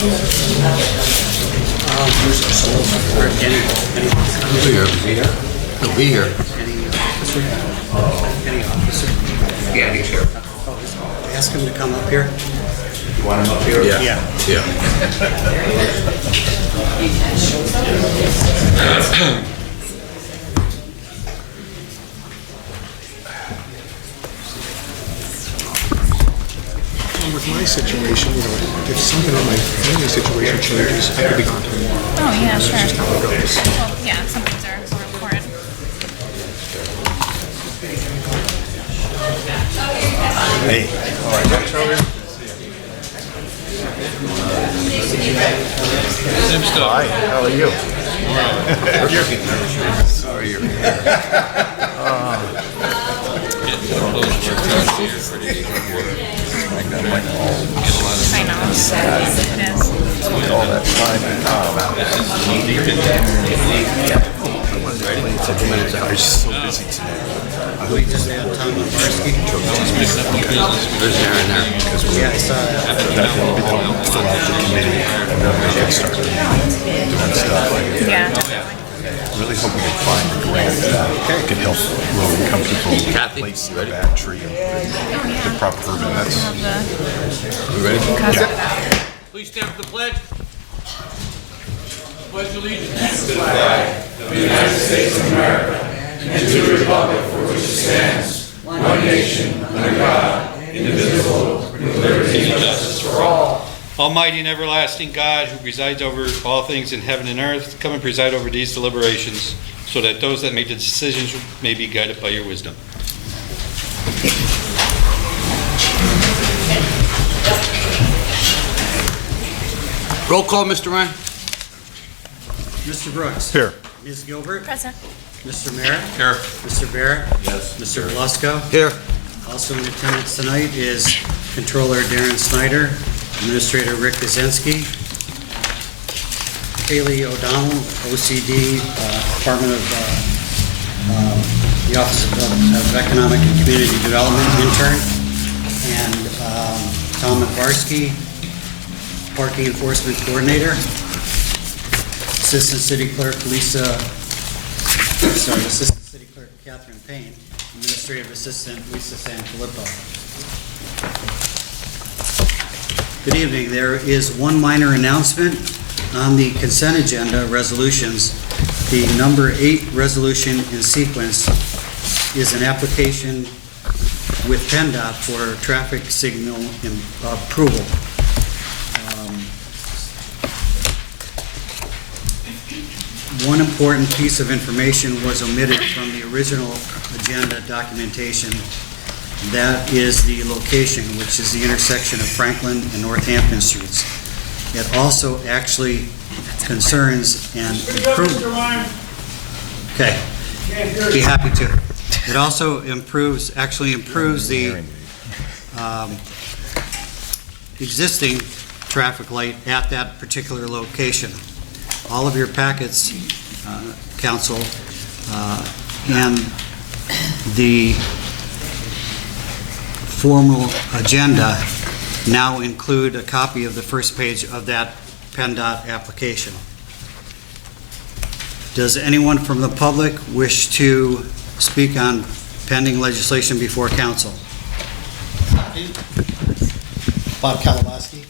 He'll be here. Any officer? Yeah, he's here. Ask him to come up here. You want him up here? Yeah. With my situation, if something in my family situation changes, I could be gone tomorrow. Oh, yeah, sure. That's just how it goes. Well, yeah, some things are more important. Hey. All right, thanks, over here. Hi, how are you? Sorry, you're here. I know. It is. All that time and I was so busy today. We just had Tom Barsky. There's Aaron there. Yeah, I saw that. That will fill out the committee and then we get started doing stuff. Yeah, definitely. Really hope we can find a grant that can help low-income people replace their bad tree and put the proper urban medicine. Have You ready? the cause Yeah. of that. Please stand for the pledge. Pledge allegiance. Almighty and everlasting God, who presides over all things in heaven and earth, come and preside over these deliberations, so that those that make the decisions may be guided by your wisdom. Roll call, Mr. Ryan. Mr. Brooks. Here. Ms. Gilbert. Present. Mr. Merritt. Here. Mr. Barrett. Yes. Mr. Belusco. Here. Also in attendance tonight is Controller Darren Snyder, Administrator Rick Kaczynski, Haley O'Donnell, OCD, Department of the Office of Economic and Community Development intern, and Tom McVarsky, Parking Enforcement Coordinator, Assistant City Clerk Assistant City Clerk Catherine Payne, Administrative Assistant Lisa Sanfilippo. Good evening. There is one minor announcement on the consent agenda resolutions. The number 8 resolution in sequence is an application with PennDOT for traffic signal approval. One important piece of information was omitted from the original agenda documentation. That is the location, which is the intersection of Franklin and Northampton Streets. It also actually concerns an improvement. Okay, be happy to. It also improves the existing traffic light at that particular location. All of your packets, Council, and the formal agenda now include a copy of the first page of that PennDOT application. Does anyone from the public wish to speak on pending legislation before council? Bob Kalabowski.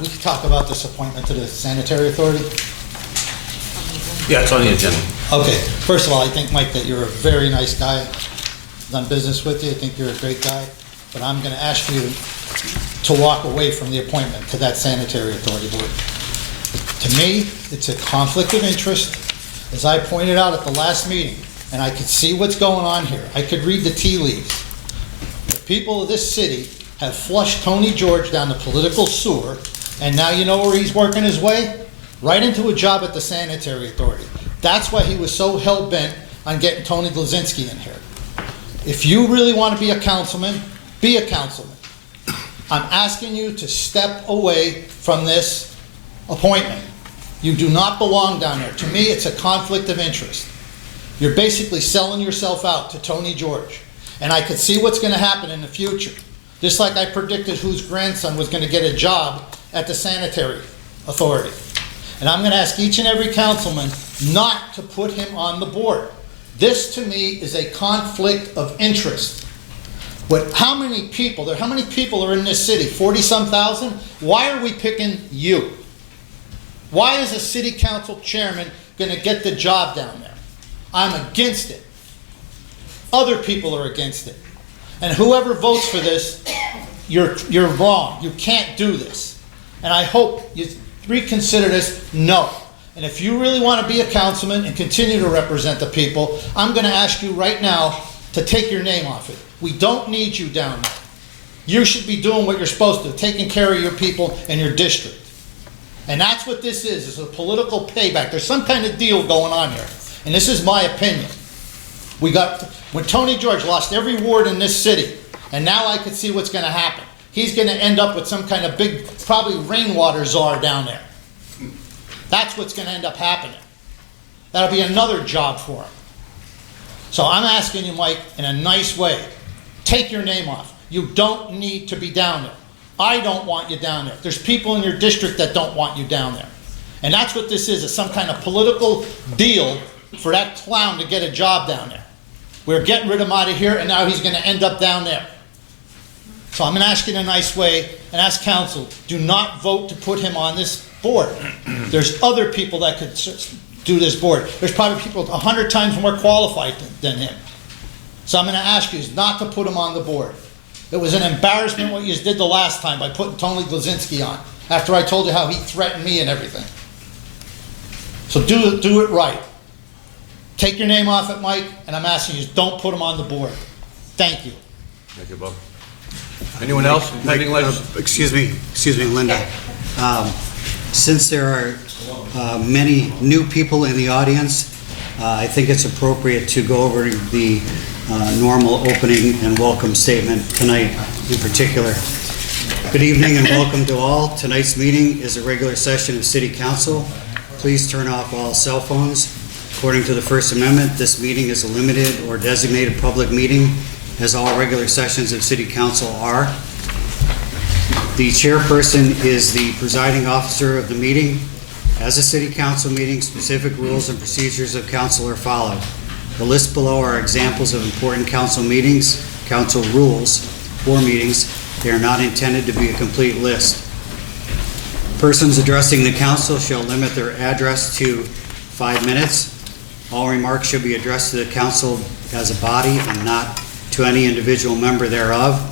We could talk about this appointment to the Sanitary Authority. Yeah, it's on the agenda. Okay, first of all, I think, Mike, that you're a very nice guy. Done business with you. I think you're a great guy. But I'm going to ask you to walk away from the appointment to that Sanitary Authority Board. To me, it's a conflict of interest. As I pointed out at the last meeting, and I could see what's going on here. I could read the tea leaves. The people of this city have flushed Tony George down the political sewer, and now you know where he's working his way? Right into a job at the Sanitary Authority. That's why he was so hell-bent on getting Tony Glazinski in here. If you really want to be a councilman, be a councilman. I'm asking you to step away from this appointment. You do not belong down there. To me, it's a conflict of interest. You're basically selling yourself out to Tony George. And I could see what's going to happen in the future. Just like I predicted whose grandson was going to get a job at the Sanitary Authority. And I'm going to ask each and every councilman not to put him on the board. This, to me, is a conflict of interest. How many people are in this city? 40-some thousand? Why are we picking you? Why is a city council chairman going to get the job down there? I'm against it. Other people are against it. And whoever votes for this, you're wrong. You can't do this. And I hope you reconsider this. No. And if you really want to be a councilman and continue to represent the people, I'm going to ask you right now to take your name off it. We don't need you down there. You should be doing what you're supposed to, taking care of your people in your district. And that's what this is. It's a political payback. There's some kind of deal going on here. And this is my opinion. When Tony George lost every ward in this city, and now I can see what's going to happen. He's going to end up with some kind of big, probably rainwater czar down there. That's what's going to end up happening. That'll be another job for him. So I'm asking you, Mike, in a nice way, take your name off. You don't need to be down there. I don't want you down there. There's people in your district that don't want you down there. And that's what this is some kind of political deal for that clown to get a job down there. We're getting rid of him out of here, and now he's going to end up down there. So I'm going to ask you in a nice way and ask council, do not vote to put him on this board. There's other people that could do this board. There's probably people 100 times more qualified than him. So I'm going to ask you not to put him on the board. It was an embarrassment what you did the last time by putting Tony Glazinski on, after I told you how he threatened me and everything. So do it right. Take your name off it, Mike, and I'm asking you, don't put him on the board. Thank you. Thank you, Bob. Anyone else? Pending Excuse me, Linda. Since there are many new people in the audience, I think it's appropriate to go over the normal opening and welcome statement tonight in particular. Good evening and welcome to all. Tonight's meeting is a regular session of City Council. Please turn off all cell phones. According to the First Amendment, this meeting is a limited or designated public meeting, as all regular sessions of City Council are. The chairperson is the presiding officer of the meeting. As a City Council meeting, specific rules and procedures of council are followed. The list below are examples of important council meetings, council rules for meetings. They are not intended to be a complete list. Persons addressing the council shall limit their address to 5 minutes. All remarks should be addressed to the council as a body and not to any individual member thereof.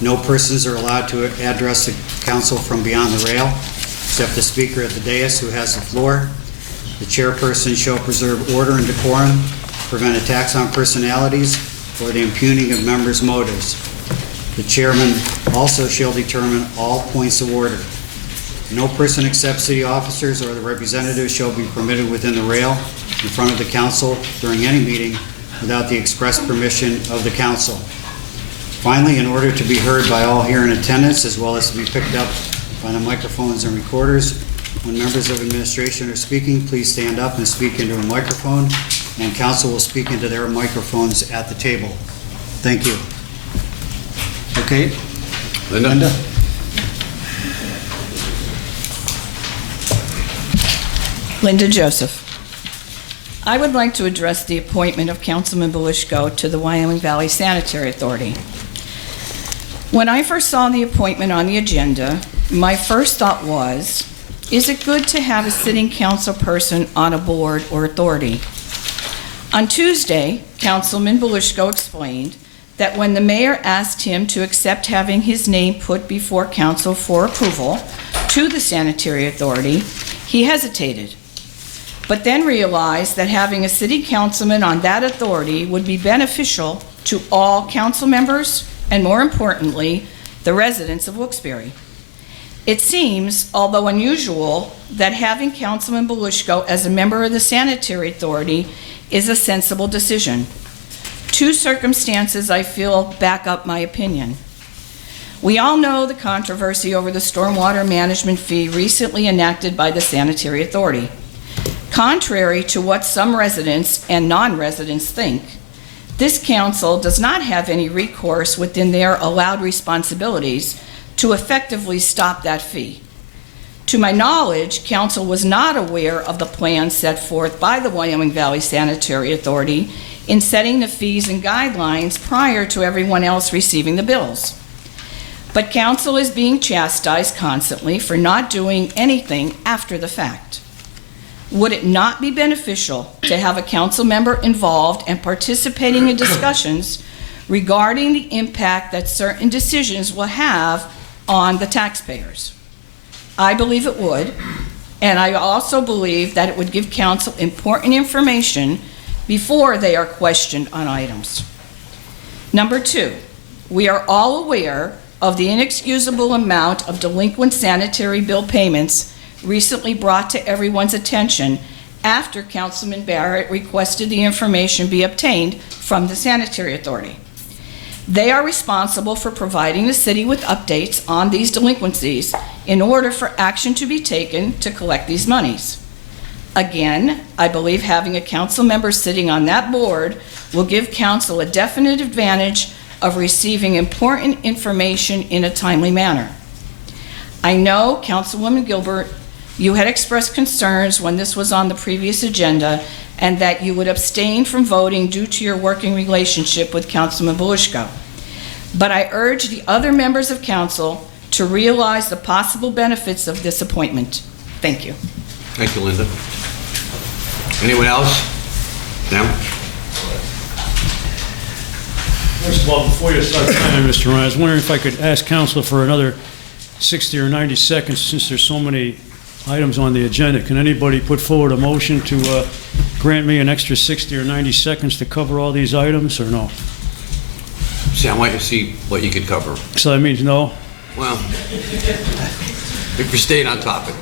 No persons are allowed to address the council from beyond the rail, except the speaker at the dais who has the floor. The chairperson shall preserve order and decorum, prevent attacks on personalities, or the impugning of members' motives. The chairman also shall determine all points of order. No person except city officers or the representatives shall be permitted within the rail in front of the council during any meeting without the express permission of the council. Finally, in order to be heard by all here in attendance, as well as to be picked up by the microphones and recorders, when members of administration are speaking, please stand up and speak into a microphone, and council will speak into their microphones at the table. Thank you. Okay. Linda? Linda Joseph. I would like to address the appointment of Councilman Belishko to the Wyoming Valley Sanitary Authority. When I first saw the appointment on the agenda, my first thought was, is it good to have a sitting council person on a board or authority? On Tuesday, Councilman Belishko explained that when the mayor asked him to accept having his name put before council for approval to the sanitary authority, he hesitated, but then realized that having a city councilman on that authority would be beneficial to all council members and, more importantly, the residents of Wilkes-Barre. It seems, although unusual, that having Councilman Belishko as a member of the sanitary authority is a sensible decision. Two circumstances I feel back up my opinion. We all know the controversy over the stormwater management fee recently enacted by the sanitary authority. Contrary to what some residents and non-residents think, this council does not have any recourse within their allowed responsibilities to effectively stop that fee. To my knowledge, council was not aware of the plan set forth by the Wyoming Valley Sanitary Authority in setting the fees and guidelines prior to everyone else receiving the bills. But council is being chastised constantly for not doing anything after the fact. Would it not be beneficial to have a council member involved and participating in discussions regarding the impact that certain decisions will have on the taxpayers? I believe it would, and I also believe that it would give council important information before they are questioned on items. Number two, we are all aware of the inexcusable amount of delinquent sanitary bill payments recently brought to everyone's attention after Councilman Barrett requested the information be obtained from the Sanitary Authority. They are responsible for providing the city with updates on these delinquencies in order for action to be taken to collect these monies. Again, I believe having a council member sitting on that board will give council a definite advantage of receiving important information in a timely manner. I know, Councilwoman Gilbert, you had expressed concerns when this was on the previous agenda and that you would abstain from voting due to your working relationship with Councilman Belushko. But I urge the other members of council to realize the possible benefits of this appointment. Thank you. Thank you, Linda. Anyone else? Sam? First of all, before you start timing, Mr. Ryan, I was wondering if I could ask council for another 60 or 90 seconds since there's so many items on the agenda. Can anybody put forward a motion to grant me an extra 60 or 90 seconds to cover all these items, or no? Sam, why don't you see what you could cover? So that means no? Well, if you're staying on topic.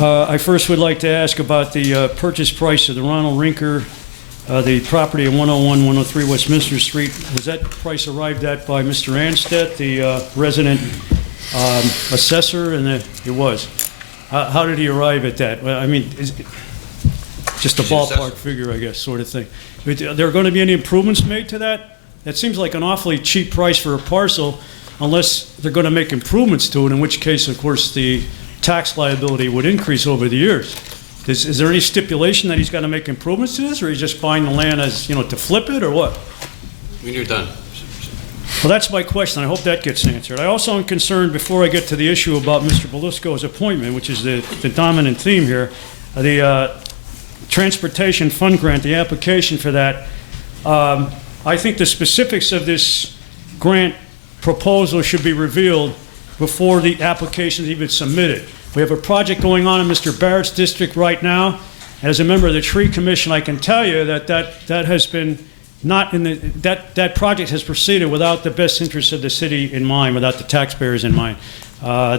I first would like to ask about the purchase price of the Ronald Rinker, the property at 101, 103 Westminster Street. Was that price arrived at by Mr. Anstedt, the resident assessor? And it was. How did he arrive at that? Well, I mean, just a ballpark figure, I guess, sort of thing. Are there going to be any improvements made to that? That seems like an awfully cheap price for a parcel, unless they're going to make improvements to it, in which case, of course, the tax liability would increase over the years. Is there any stipulation that he's got to make improvements to this, or he's just buying the land as, you know, to flip it, or what? When you're done. Well, that's my question. I hope that gets answered. I also am concerned, before I get to the issue about Mr. Belusko's appointment, which is the dominant theme here, the transportation fund grant, the application for that. I think the specifics of this grant proposal should be revealed before the application is even submitted. We have a project going on in Mr. Barrett's district right now. As a member of the Tree Commission, I can tell you that has been not in the, that project has proceeded without the best interests of the city in mind, without the taxpayers in mind.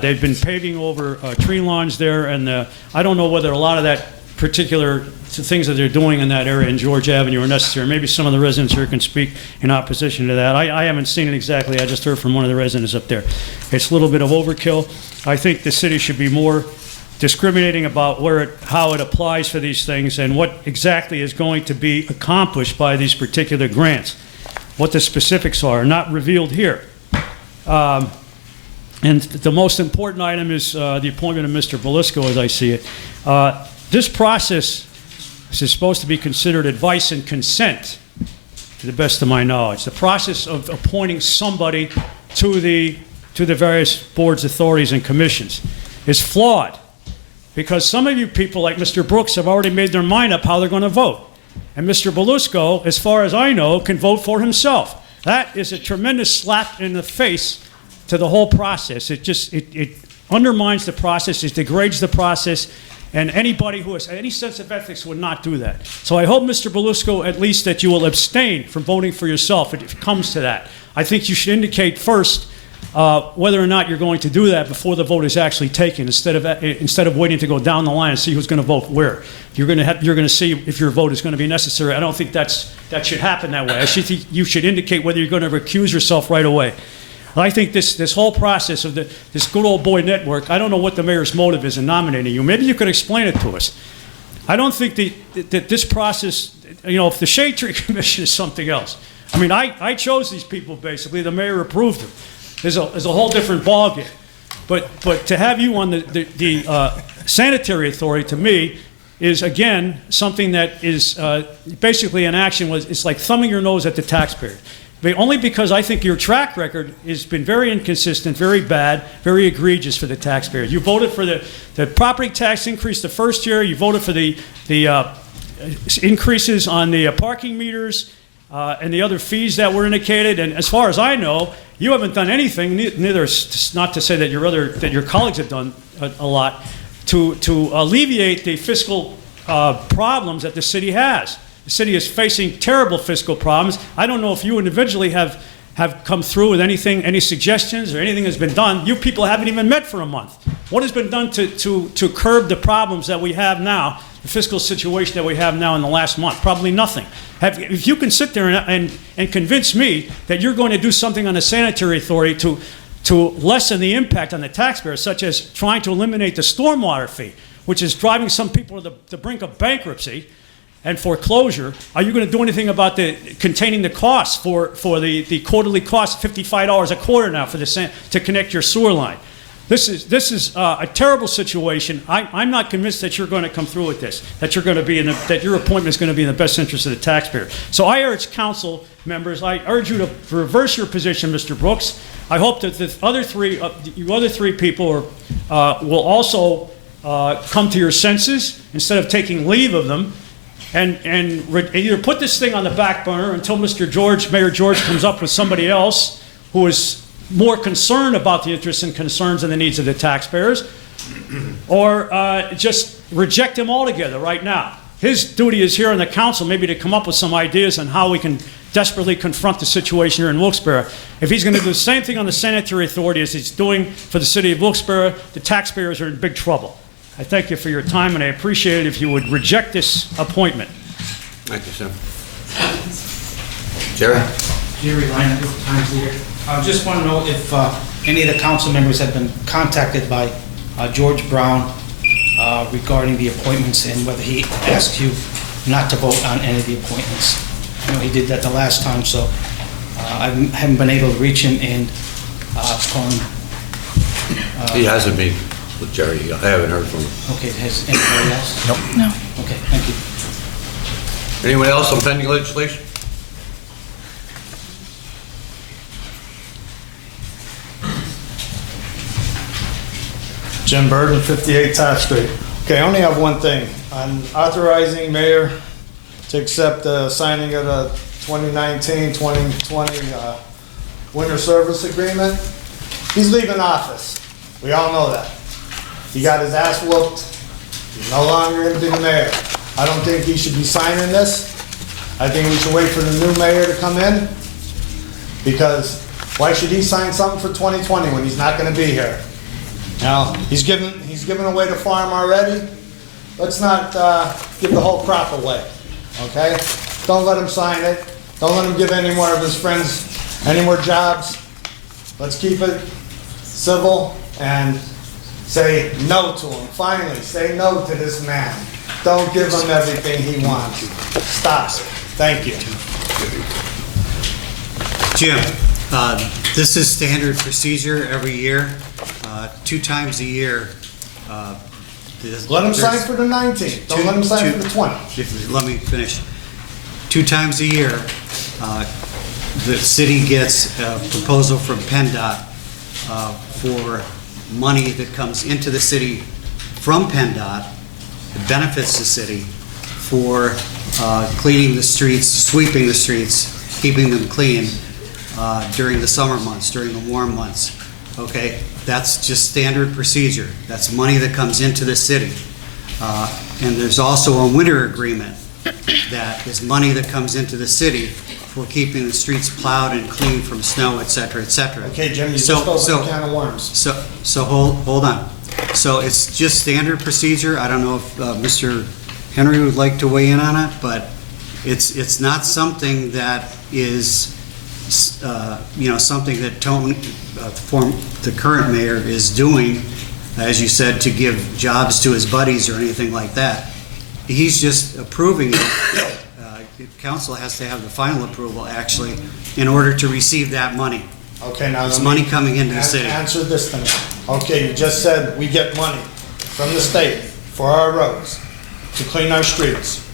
They've been paving over tree lawns there, and I don't know whether a lot of that particular things that they're doing in that area in George Avenue are necessary. Maybe some of the residents here can speak in opposition to that. I haven't seen it exactly. I just heard from one of the residents up there. It's a little bit of overkill. I think the city should be more discriminating about how it applies for these things and what exactly is going to be accomplished by these particular grants. What the specifics are not revealed here. And the most important item is the appointment of Mr. Belusko, as I see it. This process is supposed to be considered advice and consent, to the best of my knowledge. The process of appointing somebody to the various boards, authorities, and commissions is flawed, because some of you people, like Mr. Brooks, have already made their mind up how they're going to vote. And Mr. Belusko, as far as I know, can vote for himself. That is a tremendous slap in the face to the whole process. It undermines the process, it degrades the process, and anybody who has any sense of ethics would not do that. So I hope, Mr. Belusko, at least that you will abstain from voting for yourself if it comes to that. I think you should indicate first whether or not you're going to do that before the vote is actually taken, instead of waiting to go down the line and see who's going to vote where. You're going to see if your vote is going to be necessary. I don't think that should happen that way. I think you should indicate whether you're going to recuse yourself right away. I think this whole process of this good old boy network, I don't know what the mayor's motive is in nominating you. Maybe you could explain it to us. I don't think that this process, if the Shade Tree Commission is something else. I mean, I chose these people, basically. The mayor approved them. There's a whole different ballgame. But to have you on the sanitary authority, to me, is again something that is basically an action. It's like thumbing your nose at the taxpayer. But only because I think your track record has been very inconsistent, very bad, very egregious for the taxpayers. You voted for the property tax increase the first year. You voted for the increases on the parking meters and the other fees that were indicated. And as far as I know, you haven't done anything. Neither, not to say that your colleagues have done a lot to alleviate the fiscal problems that the city has. The city is facing terrible fiscal problems. I don't know if you individually have come through with anything, any suggestions or anything that's been done. You people haven't even met for a month. What has been done to curb the problems that we have now, the fiscal situation that we have now in the last month? Probably nothing. If you can sit there and convince me that you're going to do something on the sanitary authority to lessen the impact on the taxpayers, such as trying to eliminate the stormwater fee, which is driving some people to the brink of bankruptcy and foreclosure, are you going to do anything about containing the costs for the quarterly cost, $55 a quarter now to connect your sewer line? This is a terrible situation. I'm not convinced that you're going to come through with this, that you're going to be that your appointment is going to be in the best interest of the taxpayer. So I urge council members, I urge you to reverse your position, Mr. Brooks. I hope that the other three people will also come to your senses instead of taking leave of them. And either put this thing on the back burner until Mayor George comes up with somebody else who is more concerned about the interests and concerns and the needs of the taxpayers, or just reject him altogether right now. His duty is here on the council maybe to come up with some ideas on how we can desperately confront the situation here in Wilkes-Barre. If he's going to do the same thing on the sanitary authority as he's doing for the city of Wilkes-Barre, the taxpayers are in big trouble. I thank you for your time, and I appreciate it if you would reject this appointment. Thank you, sir. Jerry? Jerry Ryan, Times Leader. I just want to know if any of the council members have been contacted by George Brown regarding the appointments and whether he asked you not to vote on any of the appointments. I know he did that the last time, so I haven't been able to reach him and call him. He hasn't been with Jerry. I haven't heard from him. Okay, has anybody else? Nope. No. Okay, thank you. Anyone else on pending legislation? Jim Burden, 58 Top Street. Okay, I only have one thing. On authorizing mayor to accept the signing of the 2019-2020 winter service agreement. He's leaving office. We all know that. He got his ass whooped. He's no longer going to be the mayor. I don't think he should be signing this. I think we should wait for the new mayor to come in, because why should he sign something for 2020 when he's not going to be here? Now, he's given away the farm already. Let's not give the whole crop away, okay? Don't let him sign it. Don't let him give any more of his friends any more jobs. Let's keep it civil and say no to him. Finally, say no to this man. Don't give him everything he wants. Stop it. Thank you. Jim, this is standard procedure every year. 2 times a year. Let him sign for the 19th. Don't let him sign for the 20th. Let me finish. 2 times a year, the city gets a proposal from PennDOT for money that comes into the city from PennDOT that benefits the city for cleaning the streets, sweeping the streets, keeping them clean during the summer months, during the warm months. Okay, that's just standard procedure. That's money that comes into the city. And there's also a winter agreement that is money that comes into the city for keeping the streets plowed and clean from snow, et cetera, et cetera. Okay, Jim, you just opened a can of worms. So hold on. So it's just standard procedure. I don't know if Mr. Henry would like to weigh in on it, but it's not something that is something that Tony, the current mayor, is doing, as you said, to give jobs to his buddies or anything like that. He's just approving it. Council has to have the final approval, actually, in order to receive that money. Okay, now It's money coming into the city. Answer this to me. Okay, you just said we get money from the state for our roads, to clean our streets.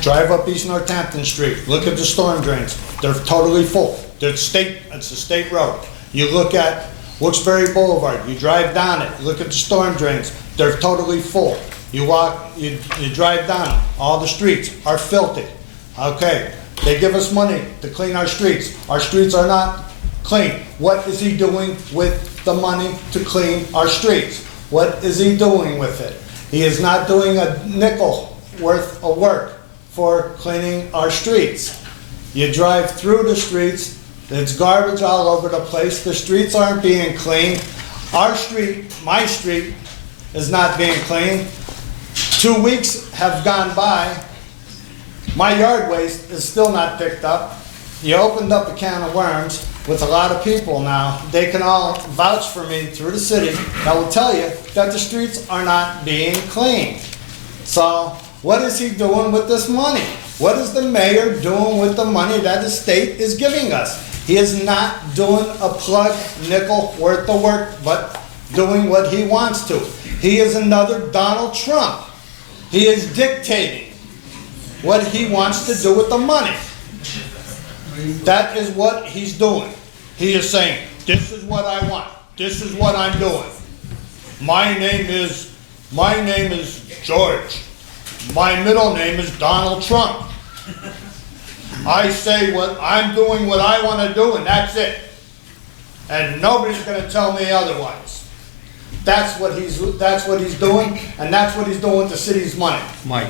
Drive up East Northampton Street, look at the storm drains, they're totally full. It's a state road. You look at Wilkes-Barre Boulevard, you drive down it, look at the storm drains, they're totally full. You drive down them, all the streets are filthy. Okay, they give us money to clean our streets. Our streets are not clean. What is he doing with the money to clean our streets? What is he doing with it? He is not doing a nickel worth of work for cleaning our streets. You drive through the streets, there's garbage all over the place, the streets aren't being cleaned. Our street, my street, is not being cleaned. 2 weeks have gone by, my yard waste is still not picked up. You opened up a can of worms with a lot of people now. They can all vouch for me through the city that will tell you that the streets are not being cleaned. So what is he doing with this money? What is the mayor doing with the money that the state is giving us? He is not doing a plug nickel worth of work, but doing what he wants to. He is another Donald Trump. He is dictating what he wants to do with the money. That is what he's doing. He is saying, this is what I want. This is what I'm doing. My name is George. My middle name is Donald Trump. I say I'm doing what I want to do, and that's it. And nobody's going to tell me otherwise. That's what he's doing, and that's what he's doing with the city's money. Mike,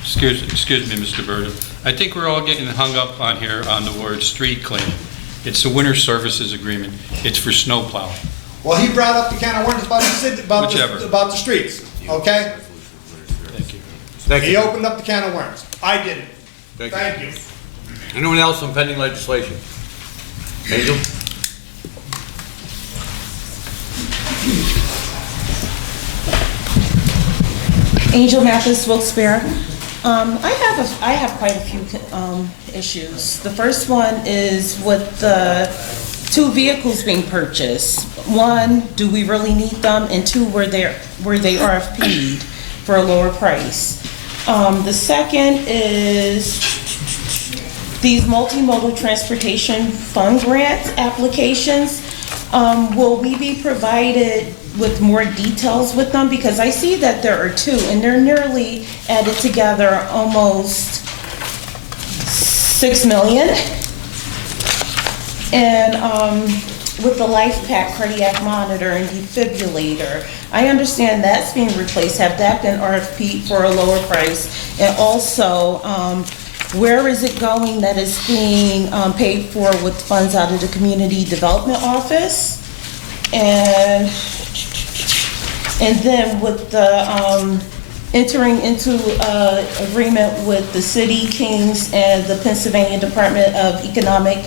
excuse me, Mr. Burden. I think we're all getting hung up on here on the word street cleaning. It's a winter services agreement. It's for snow plowing. Well, he brought up the can of worms about the city, about the streets. Okay. Thank you. Thank He you. opened up the can of worms. I didn't. Thank you. Anyone else on pending legislation? Angel? Angel Mathis, Wilkes-Barre. I have quite a few issues. The first one is with the 2 vehicles being purchased. One, do we really need them? And 2, were they RFP'd for a lower price? The second is these multimodal transportation fund grant applications. Will we be provided with more details with them? Because I see that there are 2 and they're nearly added together almost 6 million. And with the LifePak cardiac monitor and defibrillator, I understand that's being replaced. Have that been RFP for a lower price? And also, where is it going that is being paid for with funds out of the Community Development Office? And then with the entering into agreement with the City Kings and the Pennsylvania Department of Economic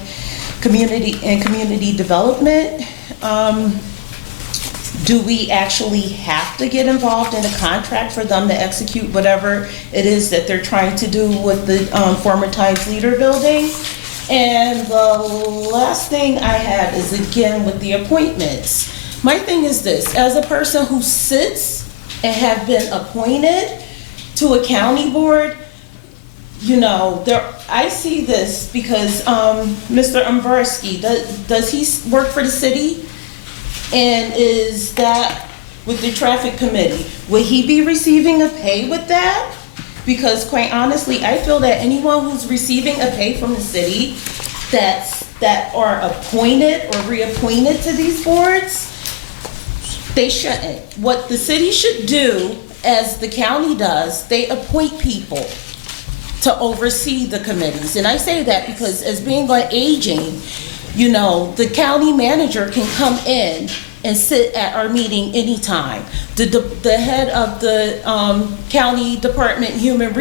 Community Development, do we actually have to get involved in a contract for them to execute whatever it is that they're trying to do with the former Times Leader building? And the last thing I have is again with the appointments. My thing is this, as a person who sits and have been appointed to a county board, you know, I see this because Mr. Umberski, does he work for the city? And is that with the traffic committee? Will he be receiving a pay with that? Because quite honestly, I feel that anyone who's receiving a pay from the city that are appointed or reappointed to these boards, they shouldn't. What the city should do, as the county does, they appoint people to oversee the committees. And I say that because as being on aging, you know, the county manager can come in and sit at our meeting anytime. The head of the county department human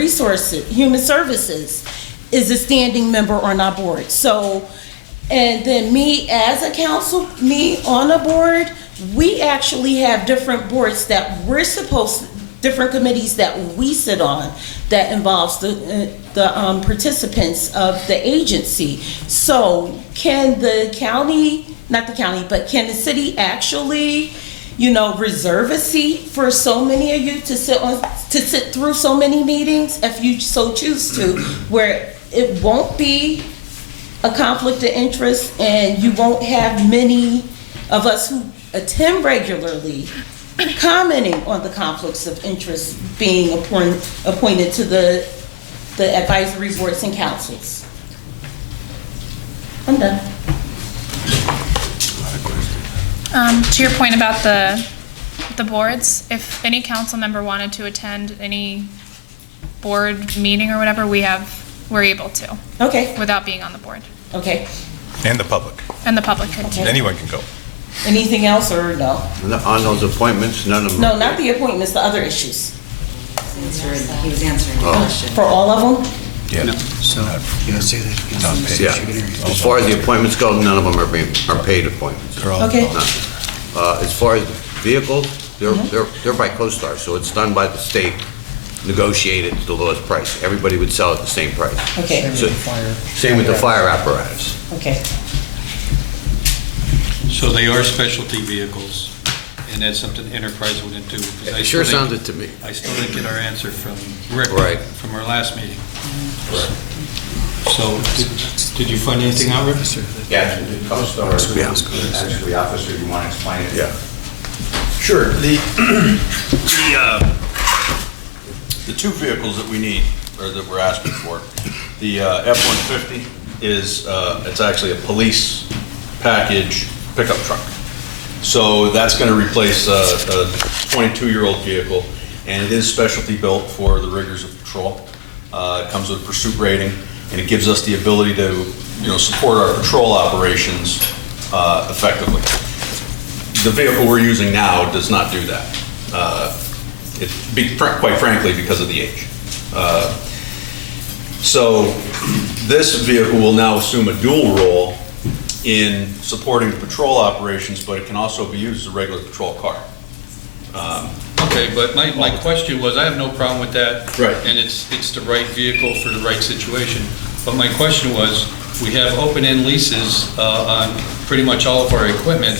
services is a standing member on our board. So, and then me as a council, me on a board, we actually have different boards that we're supposed, different committees that we sit on that involves the participants of the agency. So can the county, not the county, but can the city actually reserve a seat for so many of you to sit through so many meetings, if you so choose to, where it won't be a conflict of interest and you won't have many of us who attend regularly commenting on the conflicts of interest being appointed to the advisory boards and councils. I'm done. To your point about the boards, if any council member wanted to attend any board meeting or whatever, we're able to. Okay. Without being on the board. Okay. And the public. And the public could too. Anyone can go. Anything else or no? On those appointments, none of them. No, not the appointments, the other issues. He was answering the question. For all of them? Yeah. So, you gotta say that again. Not paid. Yeah. As far as the appointments go, none of them are paid appointments. Okay. None. As far as the vehicles, they're by CoStar, so it's done by the state, negotiated to the lowest price. Everybody would sell at the same price. Okay. Same with the fire apparatus. Okay. So they are specialty vehicles, and that's something Enterprise wouldn't do. Because It sure sounded to me. I still didn't get our answer from Rick. Right. From our last meeting. So, did you find anything out, Rick? Yeah, CoStar, actually, officer, you want to explain it? Yeah. Sure. The two vehicles that we need, or that we're asking for, the F-150 is, it's actually a police package pickup truck. So that's going to replace a 22-year-old vehicle, and it is specialty built for the rigors of patrol. It comes with a pursuit rating, and it gives us the ability to, support our patrol operations effectively. The vehicle we're using now does not do that. Quite frankly, because of the age. So this vehicle will now assume a dual role in supporting patrol operations, but it can also be used as a regular patrol car. Okay, but my question was, I have no problem with that. Right. And it's the right vehicle for the right situation. But my question was, we have open-end leases on pretty much all of our equipment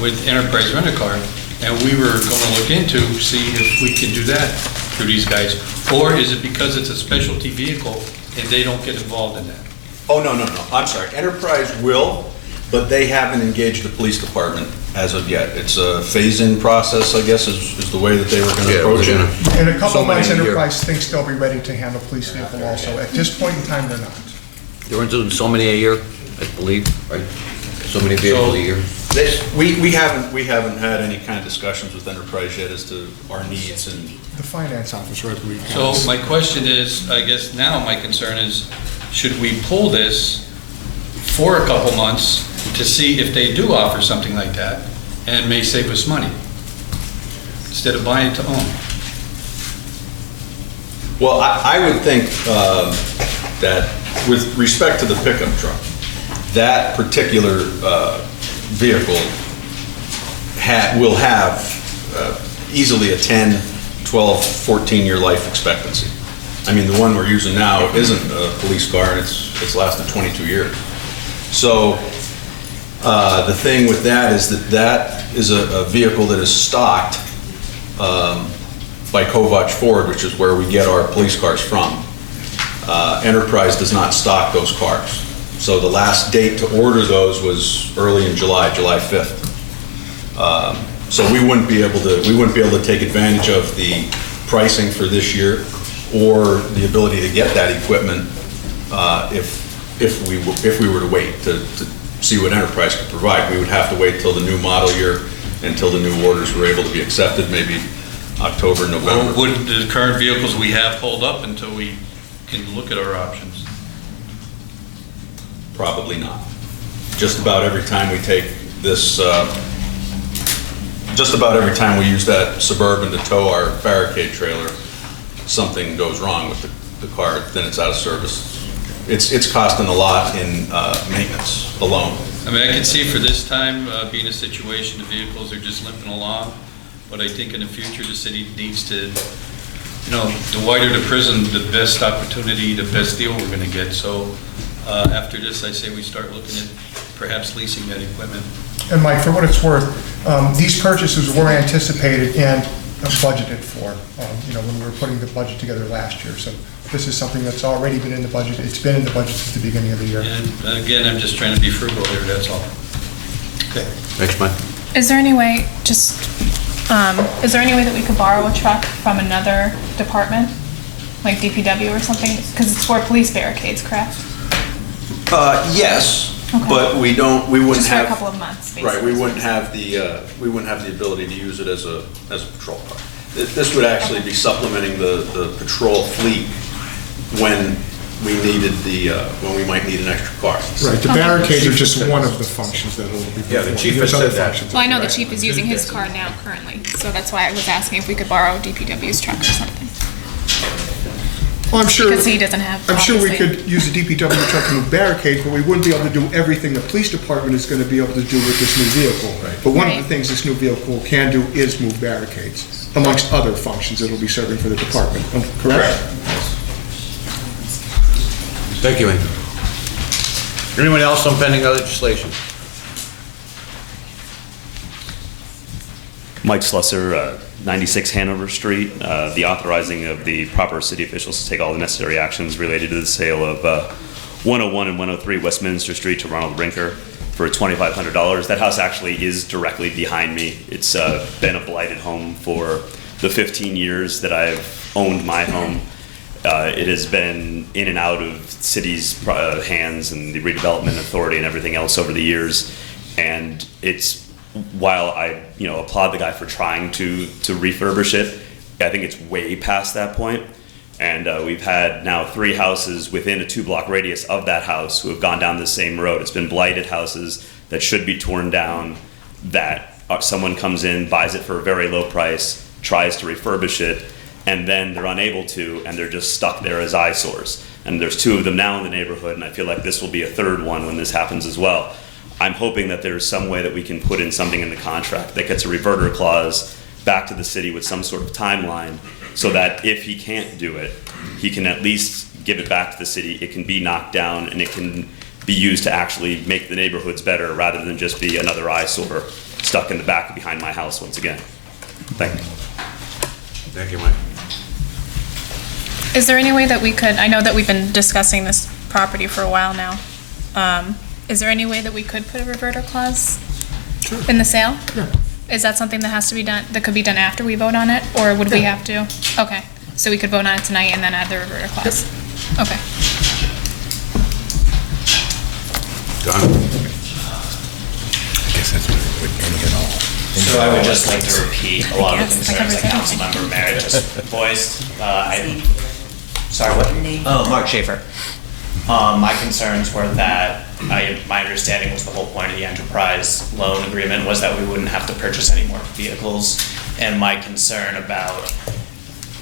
with Enterprise Rent-A-Car, and we were going to look into, see if we can do that through these guys. Or is it because it's a specialty vehicle and they don't get involved in that? Oh, no. I'm sorry. Enterprise will, but they haven't engaged the police department as of yet. It's a phase-in process, I guess, is the way that they were going to approach it. In a couple So of months, many a year. Enterprise thinks they'll be ready to handle police vehicle also. At this point in time, they're not. They're doing so many a year, I believe, right? So many vehicles a year. We haven't had any kind of discussions with Enterprise yet as to our needs and. The finance officer, I believe. So my question is, I guess now my concern is, should we pull this for a couple months to see if they do offer something like that and may save us money instead of buying to own? Well, I would think that with respect to the pickup truck, that particular vehicle will have easily a 10, 12, 14-year life expectancy. I mean, the one we're using now isn't a police car, and it's lasted 22 years. So the thing with that is a vehicle that is stocked by Kovach Ford, which is where we get our police cars from. Enterprise does not stock those cars. So the last date to order those was early in July 5th. So we wouldn't be able to take advantage of the pricing for this year or the ability to get that equipment if we were to wait to see what Enterprise could provide. We would have to wait till the new model year, until the new orders were able to be accepted, maybe October, November. Or would the current vehicles we have hold up until we can look at our options? Probably not. Just about every time we take this, just about every time we use that Suburban to tow our barricade trailer, something goes wrong with the car, then it's out of service. It's costing a lot in maintenance alone. I mean, I can see for this time, being a situation, the vehicles are just limping along, but I think in the future, the city needs to, the wider the prison, the best opportunity, the best deal we're gonna get. So after this, I say we start looking at perhaps leasing that equipment. And Mike, for what it's worth, these purchases were anticipated and budgeted for, when we were putting the budget together last year. So this is something that's already been in the budget. It's been in the budget since the beginning of the year. And again, I'm just trying to be frugal here, that's all. Okay. Next, Mike. Is there any way, is there any way that we could borrow a truck from another department, like DPW or something? Because it's for police barricades, correct? Yes, Okay. but we wouldn't Just for a have. couple of months, Right, basically. we wouldn't have the ability to use it as a patrol car. This would actually be supplementing the patrol fleet when we might need an extra car. Right, the barricades are just one of the functions that it'll be. Yeah, the performing. chief There's has other said that. functions. Well, I know the chief is using his car now currently, so that's why I was asking if we could borrow DPW's truck or something. Well, I'm sure. Because he doesn't have, I'm sure we obviously. could use a DPW truck to move barricades, but we wouldn't be able to do everything the police department is going to be able to do with this new vehicle. But one of the Right. things this new vehicle can do is move barricades, amongst other functions it'll be serving for the department, correct? Thank you, Andy. Anyone else on pending legislation? Mike Slusser, 96 Hanover Street, the authorizing of the proper city officials to take all the necessary actions related to the sale of 101 and 103 Westminster Street to Ronald Rinker for $2,500. That house actually is directly behind me. It's been a blighted home for the 15 years that I've owned my home. It has been in and out of city's hands and the redevelopment authority and everything else over the years. And it's, while I applaud the guy for trying to refurbish it, I think it's way past that point. And we've had now 3 houses within a 2-block radius of that house who have gone down the same road. It's been blighted houses that should be torn down, that someone comes in, buys it for a very low price, tries to refurbish it, and then they're unable to, and they're just stuck there as eyesores. And there's 2 of them now in the neighborhood, and I feel like this will be a 3rd one when this happens as well. I'm hoping that there's some way that we can put in something in the contract that gets a reverter clause back to the city with some sort of timeline, so that if he can't do it, he can at least give it back to the city. It can be knocked down, and it can be used to actually make the neighborhoods better, rather than just be another eyesore stuck in the back behind my house once again. Thank you. Thank you, Mike. Is there any way that we could, I know that we've been discussing this property for a while now. Is there any way that we could put a reverter clause in the sale? Yeah. Is that something that has to be done, that could be done after we vote on it, or would we have to? Okay, so we could vote on it tonight and then add the reverter clause? Okay. Don? So I would just like to repeat a lot of the Yes, that concerns that covers Councilmember Merritt just voiced. Sorry, what? Oh, Mark Schaefer. My concerns were that, my understanding was the whole point of the enterprise loan agreement was that we wouldn't have to purchase any more vehicles. And my concern about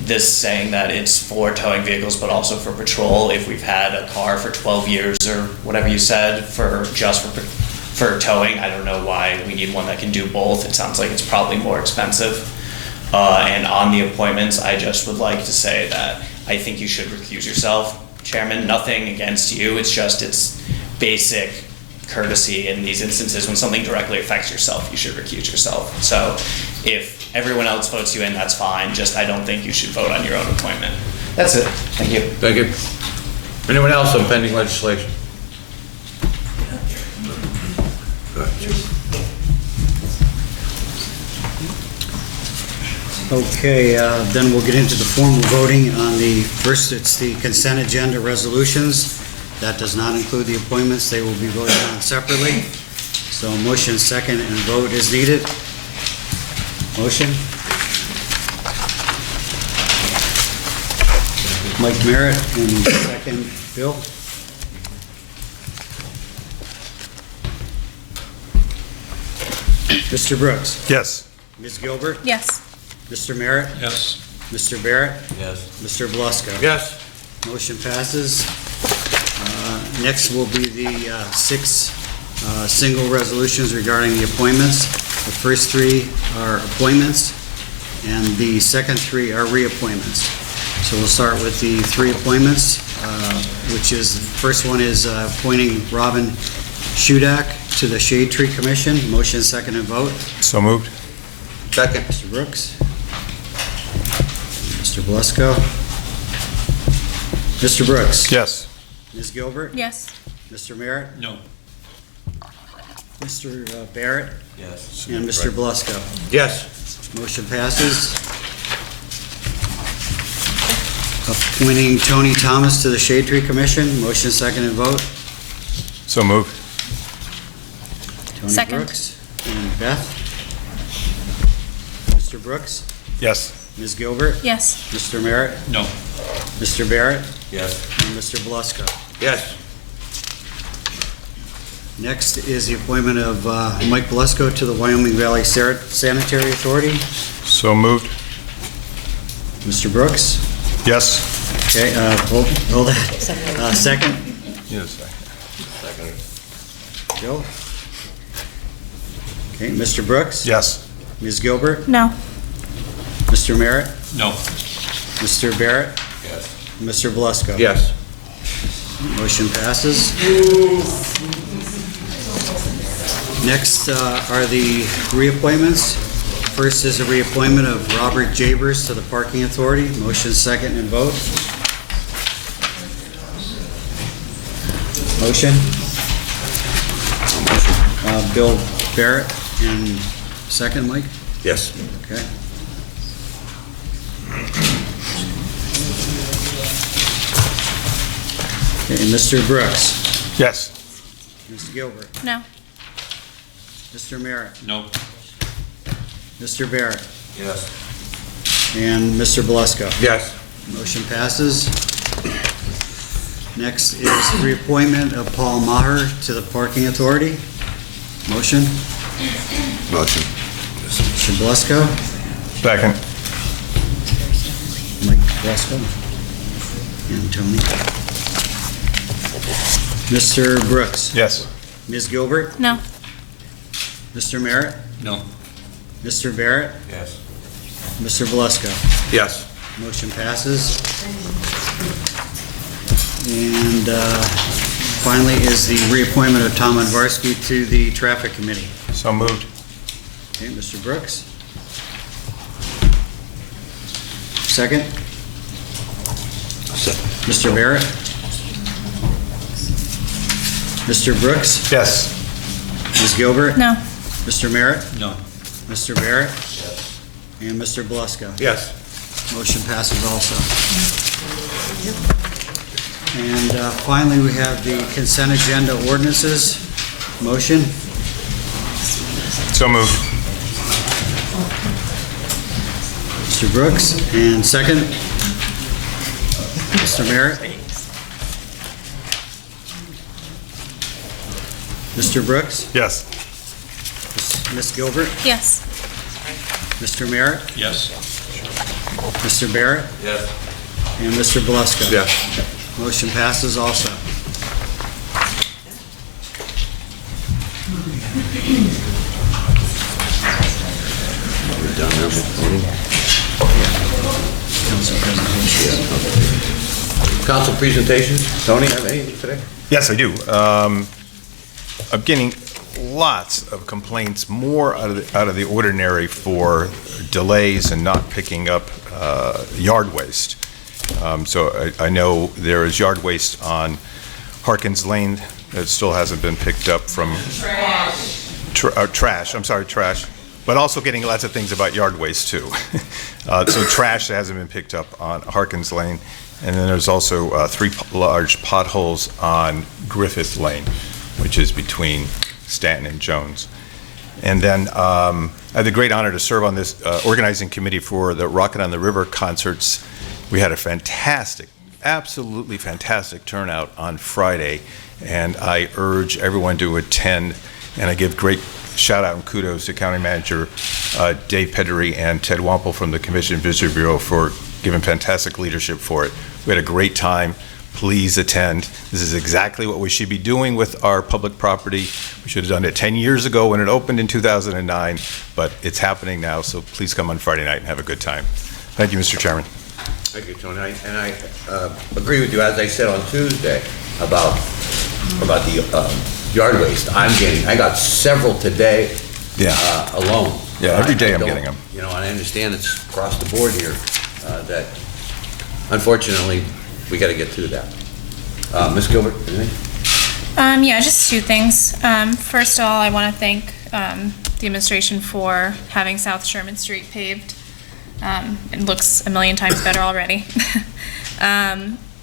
this saying that it's for towing vehicles but also for patrol, if we've had a car for 12 years or whatever you said for towing, I don't know why we need one that can do both. It sounds like it's probably more expensive. And on the appointments, I just would like to say that I think you should recuse yourself, Chairman. Nothing against you, it's basic courtesy in these instances. When something directly affects yourself, you should recuse yourself. So if everyone else votes you in, that's fine, just I don't think you should vote on your own appointment. That's it, thank you. Thank you. Anyone else on pending legislation? Go ahead. Okay, then we'll get into the formal voting on first it's the consent agenda resolutions. That does not include the appointments. They will be voted on separately. So motion, second, and vote is needed. Motion? Mike Merritt, and second, Bill. Mr. Brooks? Yes. Ms. Gilbert? Yes. Mr. Merritt? Yes. Mr. Barrett? Yes. Mr. Belusko? Yes. Motion passes. Next will be the 6 single resolutions regarding the appointments. The first 3 are appointments, and the second 3 are reappointments. So we'll start with the 3 appointments, which is, the first one is appointing Robin Shudak to the Shade Tree Commission. Motion, second, and vote. So moved. Second. Mr. Brooks. Mr. Blusko. Mr. Brooks. Yes. Ms. Gilbert. Yes. Mr. Merritt. No. Mr. Barrett. Yes. And Mr. Blusko. Yes. Motion passes. Appointing Tony Thomas to the Shade Tree Commission. Motion, second, and vote. So moved. Tony Second. Brooks and Beth. Mr. Brooks. Yes. Ms. Gilbert. Yes. Mr. Merritt. No. Mr. Barrett. Yes. And Mr. Blusko. Yes. Next is the appointment of Mike Blusko to the Wyoming Valley Sanitary Authority. So moved. Mr. Brooks. Yes. Okay, hold that. Second. Yes. Joe. Okay, Mr. Brooks. Yes. Ms. Gilbert. No. Mr. Merritt. No. Mr. Barrett. Yes. Mr. Blusko. Yes. Motion passes. Next are the reappointments. First is a reappointment of Robert Jabers to the Parking Authority. Motion, second, and vote. Motion. Bill Barrett, and second, Mike? Yes. Okay. Okay, Mr. Brooks. Yes. Ms. Gilbert. No. Mr. Merritt. No. Mr. Barrett. Yes. And Mr. Blusko. Yes. Motion passes. Next is reappointment of Paul Maher to the Parking Authority. Motion. Motion. Mr. Blusko. Second. Mike Blusko. And Tony. Mr. Brooks. Yes. Ms. Gilbert. No. Mr. Merritt. No. Mr. Barrett. Yes. Mr. Blusko. Yes. Motion passes. And finally is the reappointment of Tom Advarsky to the Traffic Committee. So moved. Okay, Mr. Brooks. Second. Mr. Barrett. Mr. Brooks. Yes. Ms. Gilbert. No. Mr. Merritt. No. Mr. Barrett. And Mr. Blusko. Yes. Motion passes also. And finally, we have the consent agenda ordinances. Motion. So moved. Mr. Brooks, and second. Mr. Merritt. Mr. Brooks, Yes. Ms. Gilbert, Yes. Mr. Merritt, Yes. Mr. Barrett, Yes. and Mr. Blusko. Yes. Motion passes also. We're done now, voting. Council presentations. Tony, have anything today? Yes, I do. I'm getting lots of complaints, more out of the ordinary for delays and not picking up yard waste. So I know there is yard waste on Harkins Lane that still hasn't been picked up from... Trash, I'm sorry, trash. But also getting lots of things about yard waste, too. So trash that hasn't been picked up on Harkins Lane. And then there's also 3 large potholes on Griffith Lane, which is between Stanton and Jones. And then I had the great honor to serve on this organizing committee for the Rocket on the River concerts. We had a fantastic, absolutely fantastic turnout on Friday, and I urge everyone to attend. And I give great shout out and kudos to County Manager Dave Peddery and Ted Wampel from the Commission Visitor Bureau for giving fantastic leadership for it. We had a great time. Please attend. This is exactly what we should be doing with our public property. We should have done it 10 years ago when it opened in 2009, but it's happening now, so please come on Friday night and have a good time. Thank you, Mr. Chairman. Thank you, Tony. And I agree with you, as I said on Tuesday, about the yard waste. I got several today alone. Yeah, every day I'm I don't- getting them. You know, and I understand it's across the board here, that unfortunately, we got to get through that. Ms. Gilbert, anything? Yeah, just two things. First of all, I want to thank the administration for having South Sherman Street paved. It looks a million times better already.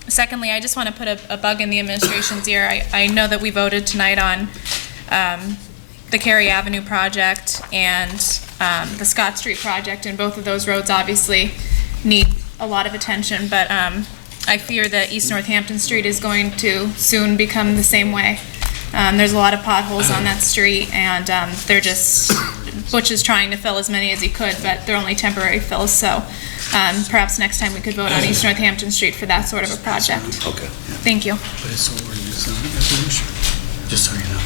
Secondly, I just want to put a bug in the administration's ear. I know that we voted tonight on the Cary Avenue project and the Scott Street project, and both of those roads obviously need a lot of attention, but I fear that East Northampton Street is going to soon become the same way. There's a lot of potholes on that street, and Butch is trying to fill as many as he could, but they're only temporary fills, so perhaps next time we could vote on East Northampton Street for that sort of a project. Okay. Thank you. But it's ordinance, not a resolution, just so you know.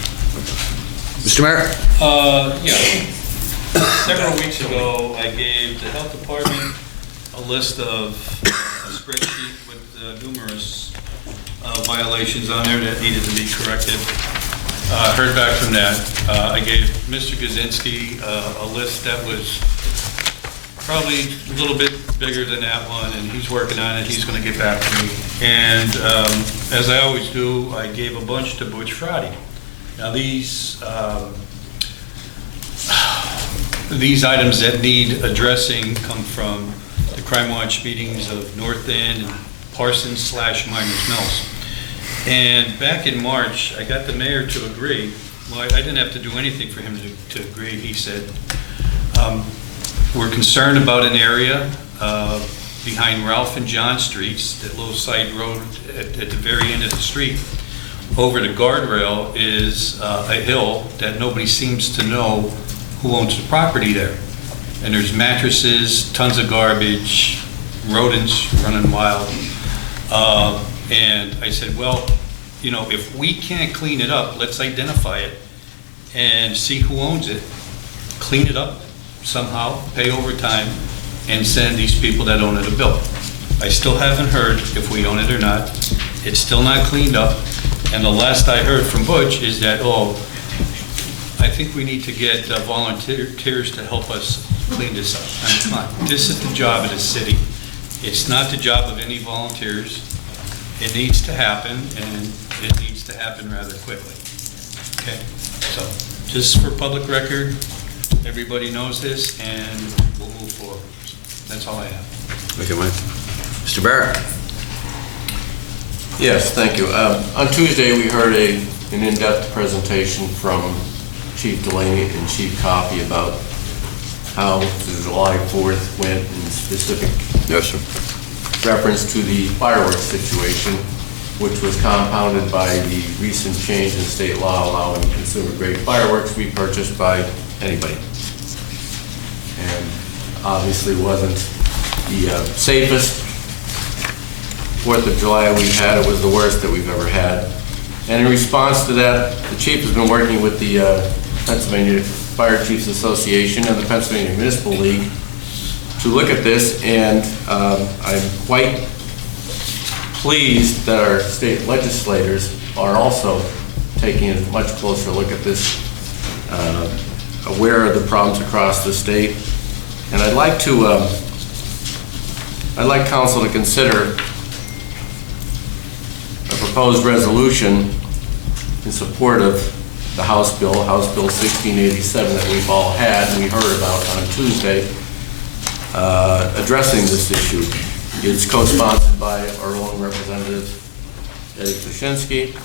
Mr. Mayor? Yeah. Several weeks ago, I gave the health department a list of a spreadsheet with numerous violations on there that needed to be corrected. Heard back from that. I gave Mr. Gazinski a list that was probably a little bit bigger than that one, and he's working on it. He's going to get back to me. And as I always do, I gave a bunch to Butch Friday. Now these items that need addressing come from the Crime Watch meetings of North End and Parsons/Miners Mills. And back in March, I got the mayor to agree. Well, I didn't have to do anything for him to agree. He said, we're concerned about an area behind Ralph and John Streets, that little side road at the very end of the street. Over the guardrail is a hill that nobody seems to know who owns the property there. And there's mattresses, tons of garbage, rodents running wild. And I said, well, you know, if we can't clean it up, let's identify it and see who owns it, clean it up somehow, pay overtime, and send these people that own it a bill. I still haven't heard if we own it or not. It's still not cleaned up. And the last I heard from Butch is that, I think we need to get volunteers to help us clean this up. I mean, come on, this is the job of the city. It's not the job of any volunteers. It needs to happen, and it needs to happen rather quickly. Okay, so just for public record, everybody knows this, and we'll move forward. That's all I have. Okay, Mike. Mr. Barrett? Yes, thank you. On Tuesday, we heard an in-depth presentation from Chief Delaney and Chief Coffey about how the July 4th went in specific reference to the fireworks situation, which was compounded by the recent change in state law allowing consumer-grade fireworks to be purchased by anybody. And obviously wasn't the safest 4th of July we've had. It was the worst that we've ever had. And in response to that, the chief has been working with the Pennsylvania Fire Chiefs Association and the Pennsylvania Municipal League to look at this, and I'm quite pleased that our state legislators are also taking a much closer look at this, aware of the problems across the state. And I'd like council to consider a proposed resolution in support of the House Bill 1687 that we've all had and we heard about on Tuesday, addressing this issue. It's co-sponsored by our own representative, Eddie Kuczynski,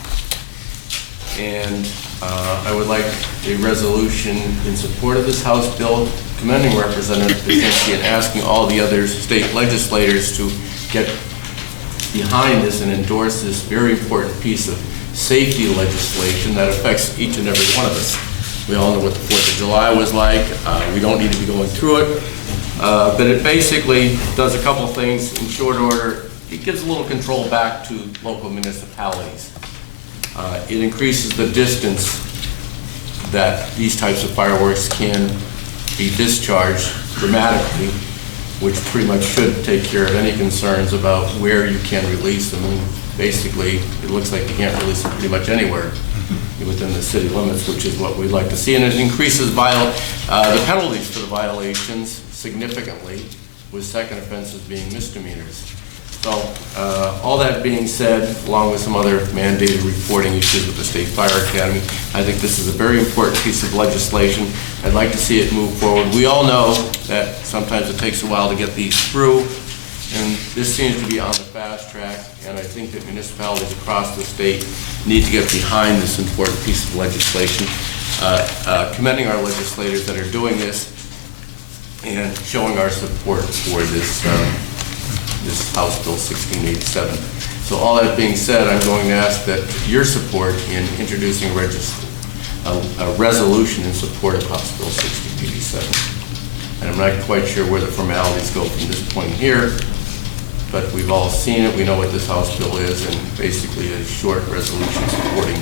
and I would like a resolution in support of this House Bill, commending Representative Kuczynski and asking all the other state legislators to get behind this and endorse this very important piece of safety legislation that affects each and every one of us. We all know what the 4th of July was like. We don't need to be going through it. But it basically does a couple things in short order. It gives a little control back to local municipalities. It increases the distance that these types of fireworks can be discharged dramatically, which pretty much should take care of any concerns about where you can release them. And basically, it looks like you can't release them pretty much anywhere. within the city limits, which is what we'd like to see. And it increases the penalties for the violations significantly, with second offenses being misdemeanors. So, all that being said, along with some other mandated reporting issues with the State Fire Academy, I think this is a very important piece of legislation. I'd like to see it move forward. We all know that sometimes it takes a while to get these through, and this seems to be on the fast track, and I think that municipalities across the state need to get behind this important piece of legislation. Commending our legislators that are doing this and showing our support for this House Bill 1687. So all that being said, I'm going to ask that your support in introducing a resolution in support of House Bill 1687. And I'm not quite sure where the formalities go from this point here, but we've all seen it. We know what this House Bill is, and basically a short resolution supporting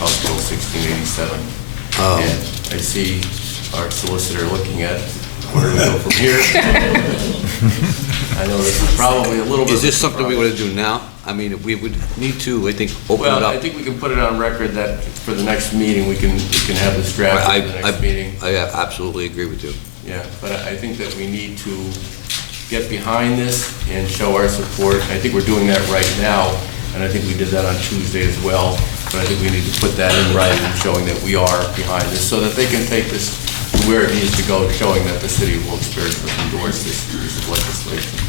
House Bill 1687. And I see our solicitor looking at where do we go from here. I know this is probably a little bit... Is this something we want to do now? I mean, we would need to, I think, open it up. Well, I think we can put it on record that for the next meeting, we can have this drafted for the next meeting. I absolutely agree with you. Yeah, but I think that we need to get behind this and show our support. I think we're doing that right now, and I think we did that on Tuesday as well. But I think we need to put that in writing, showing that we are behind this, so that they can take this to where it needs to go, showing that the city of Wilkes-Barre will endorse this piece of legislation.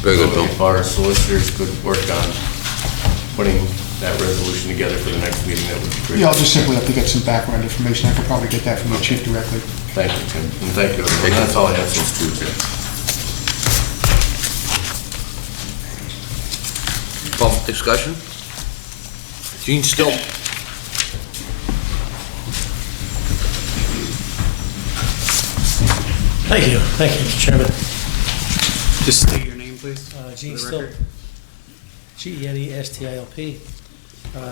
Very good, Bill. If our solicitors could work on putting that resolution together for the next meeting, that would be great. Yeah, I'll just simply have to get some background information. I could probably get that from the chief directly. Thank you, Tim, and thank you, everyone. That's all I have since Tuesday. Public discussion? Gene Still. Thank you, Mr. Chairman. Just state your name, please. Gene for the Stilp, record. Genestilp.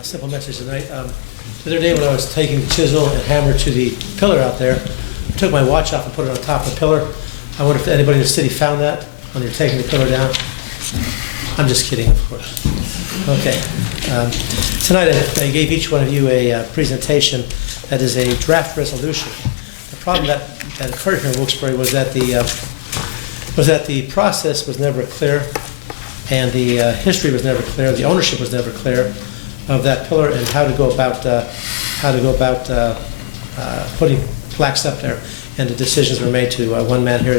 Simple message tonight. The other day when I was taking the chisel and hammer to the pillar out there, I took my watch off and put it on top of the pillar. I wonder if anybody in the city found that when they're taking the pillar down. I'm just kidding, of course. Okay. Tonight I gave each one of you a presentation that is a draft resolution. The problem that occurred here in Wilkes-Barre was that the process was never clear, and the history was never clear, the ownership was never clear of that pillar, and how to go about putting plaques up there. And the decisions were made to one man here,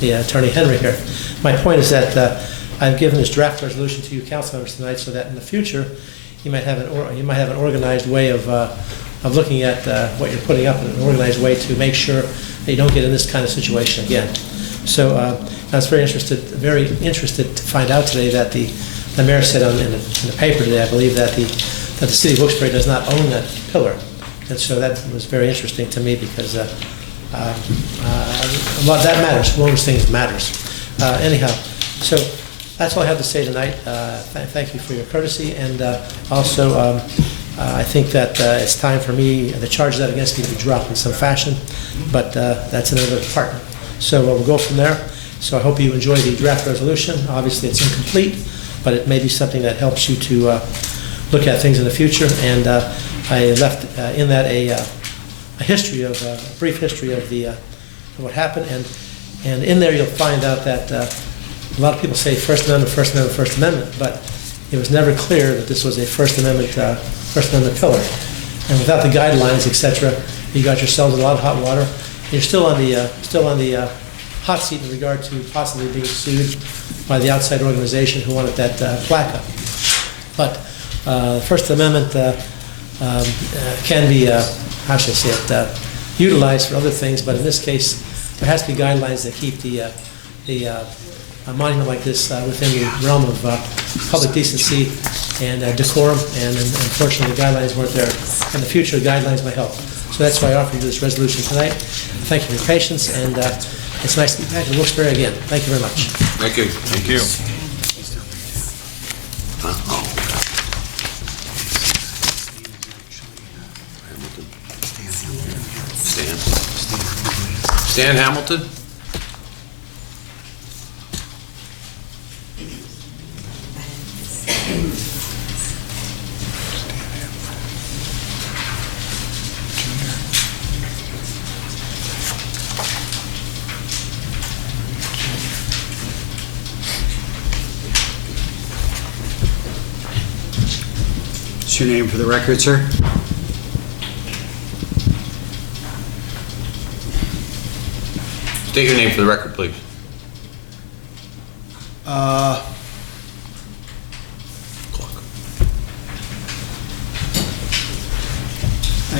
the Attorney Henry here. My point is that I've given this draft resolution to you council members tonight, so that in the future you might have an organized way of looking at what you're putting up in an organized way to make sure that you don't get in this kind of situation again. So I was very interested to find out today that the mayor said in the paper today, I believe, that the city of Wilkes-Barre does not own that pillar. And so that was very interesting to me, because well, that matters. One of those things matters. Anyhow, so that's all I have to say tonight. Thank you for your courtesy, and also I think that it's time for me, the charges out against me to be dropped in some fashion, but that's another department. So we'll go from there. So I hope you enjoy the draft resolution. Obviously, it's incomplete, but it may be something that helps you to look at things in the future. And I left in that a brief history of what happened, and in there you'll find out that a lot of people say First Amendment, First Amendment, First Amendment, but it was never clear that this was a First Amendment pillar. And without the guidelines, etc., you got yourselves in a lot of hot water. You're still on the hot seat in regard to possibly being sued by the outside organization who wanted that plaque up. But First Amendment can be, how should I say it, utilized for other things, but in this case, there has to be guidelines that keep a monument like this within the realm of public decency and decorum, and unfortunately the guidelines weren't there. In the future, guidelines might help. So that's why I offered you this resolution tonight. Thank you for your patience, and it's nice to be back in Wilkes-Barre again. Thank you very much. Thank you. Thank you. Stan Hamilton? What's your name for the record, sir? State your name for the record, please. I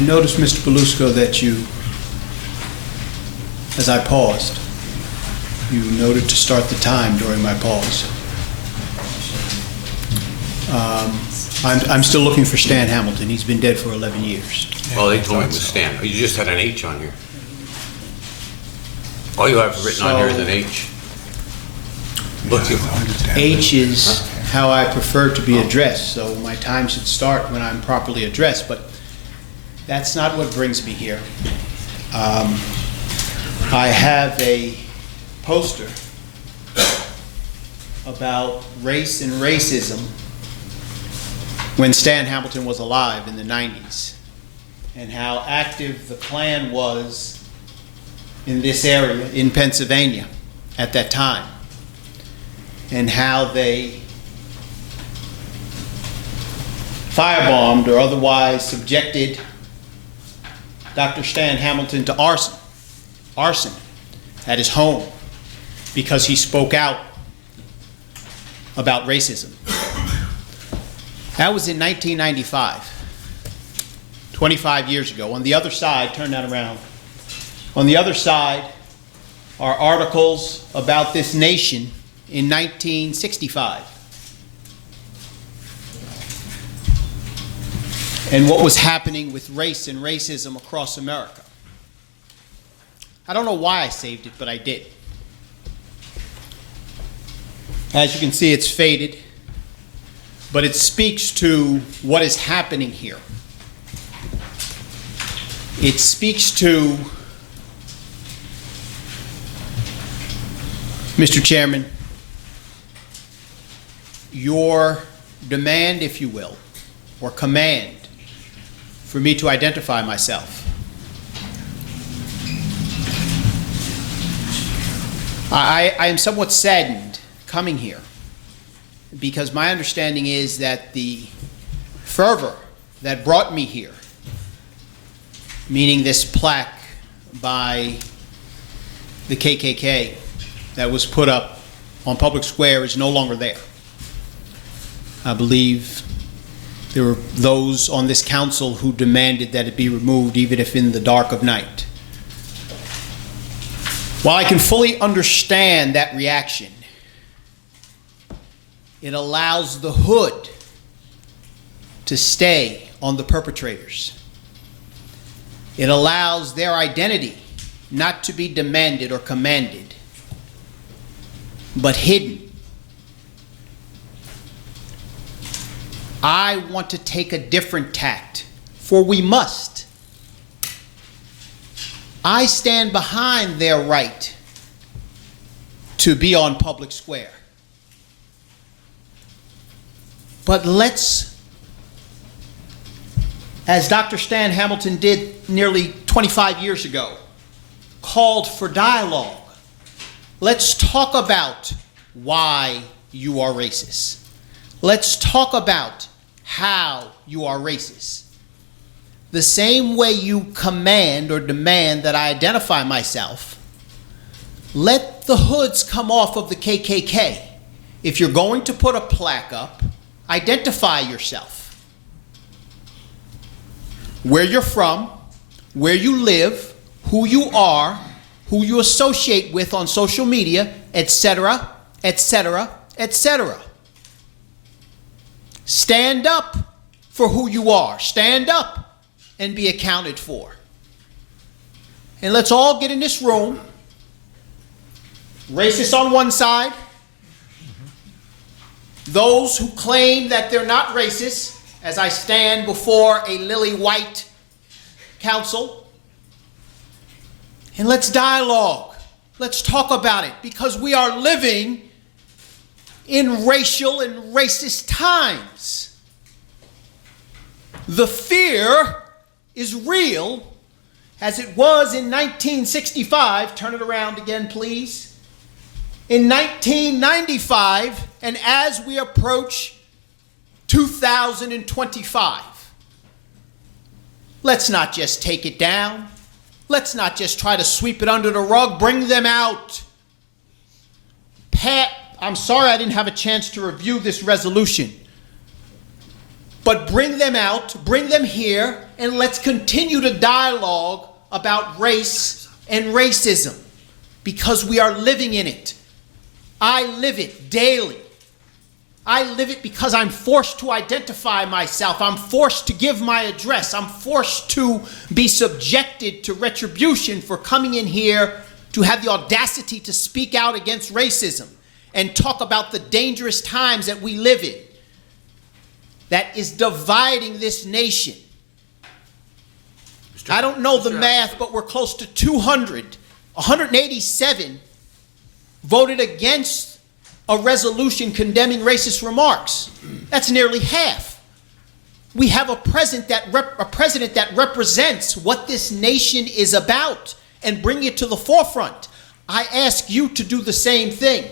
noticed, Mr. Belusco, that you, as I paused, you noted to start the time during my pause. I'm still looking for Stan Hamilton. He's been dead for 11 years. Well, they told me it was Stan. You just had an H on here. All you have written on here is an H. Look, H is how I prefer to be addressed, so my time should start when I'm properly addressed, but that's not what brings me here. I have a poster about race and racism when Stan Hamilton was alive in the 90s, and how active the Klan was in this area in Pennsylvania at that time, and how they firebombed or otherwise subjected Dr. Stan Hamilton to arson at his home because he spoke out about racism. That was in 1995, 25 years ago. On the other side, turn that around. On the other side are articles about this nation in 1965. And what was happening with race and racism across America. I don't know why I saved it, but I did. As you can see, it's faded, but it speaks to what is happening here. It speaks to, Mr. Chairman, your demand, if you will, or command for me to identify myself. I am somewhat saddened coming here because my understanding is that the fervor that brought me here, meaning this plaque by the KKK that was put up on Public Square, is no longer there. I believe there were those on this council who demanded that it be removed, even if in the dark of night. While I can fully understand that reaction, it allows the hood to stay on the perpetrators. It allows their identity not to be demanded or commanded, but hidden. I want to take a different tact, for we must. I stand behind their right to be on Public Square. But let's, as Dr. Stan Hamilton did nearly 25 years ago, called for dialogue. Let's talk about why you are racist. Let's talk about how you are racist. The same way you command or demand that I identify myself, let the hoods come off of the KKK. If you're going to put a plaque up, identify yourself. Where you're from, where you live, who you are, who you associate with on social media, etc., etc., etc. Stand up for who you are. Stand up and be accounted for. And let's all get in this room, racists on one side, those who claim that they're not racist, as I stand before a lily white council, and let's dialogue. Let's talk about it, because we are living in racial and racist times. The fear is real, as it was in 1965. Turn it around again, please. In 1995, and as we approach 2025. Let's not just take it down. Let's not just try to sweep it under the rug. Bring them out. Pat, I'm sorry I didn't have a chance to review this resolution. But bring them out, bring them here, and let's continue to dialogue about race and racism, because we are living in it. I live it daily. I live it because I'm forced to identify myself. I'm forced to give my address. I'm forced to be subjected to retribution for coming in here to have the audacity to speak out against racism and talk about the dangerous times that we live in that is dividing this nation. I don't know the math, but we're close to 200. 187 voted against a resolution condemning racist remarks. That's nearly half. We have a president that represents what this nation is about and bring it to the forefront. I ask you to do the same thing.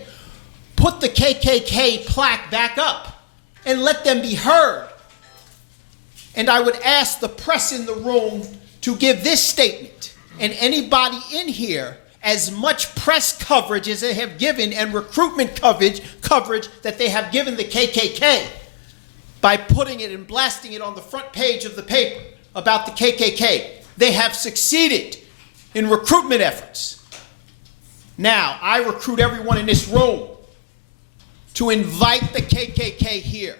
Put the KKK plaque back up and let them be heard. And I would ask the press in the room to give this statement, and anybody in here, as much press coverage as they have given and recruitment coverage that they have given the KKK by putting it and blasting it on the front page of the paper about the KKK. They have succeeded in recruitment efforts. Now, I recruit everyone in this room to invite the KKK here.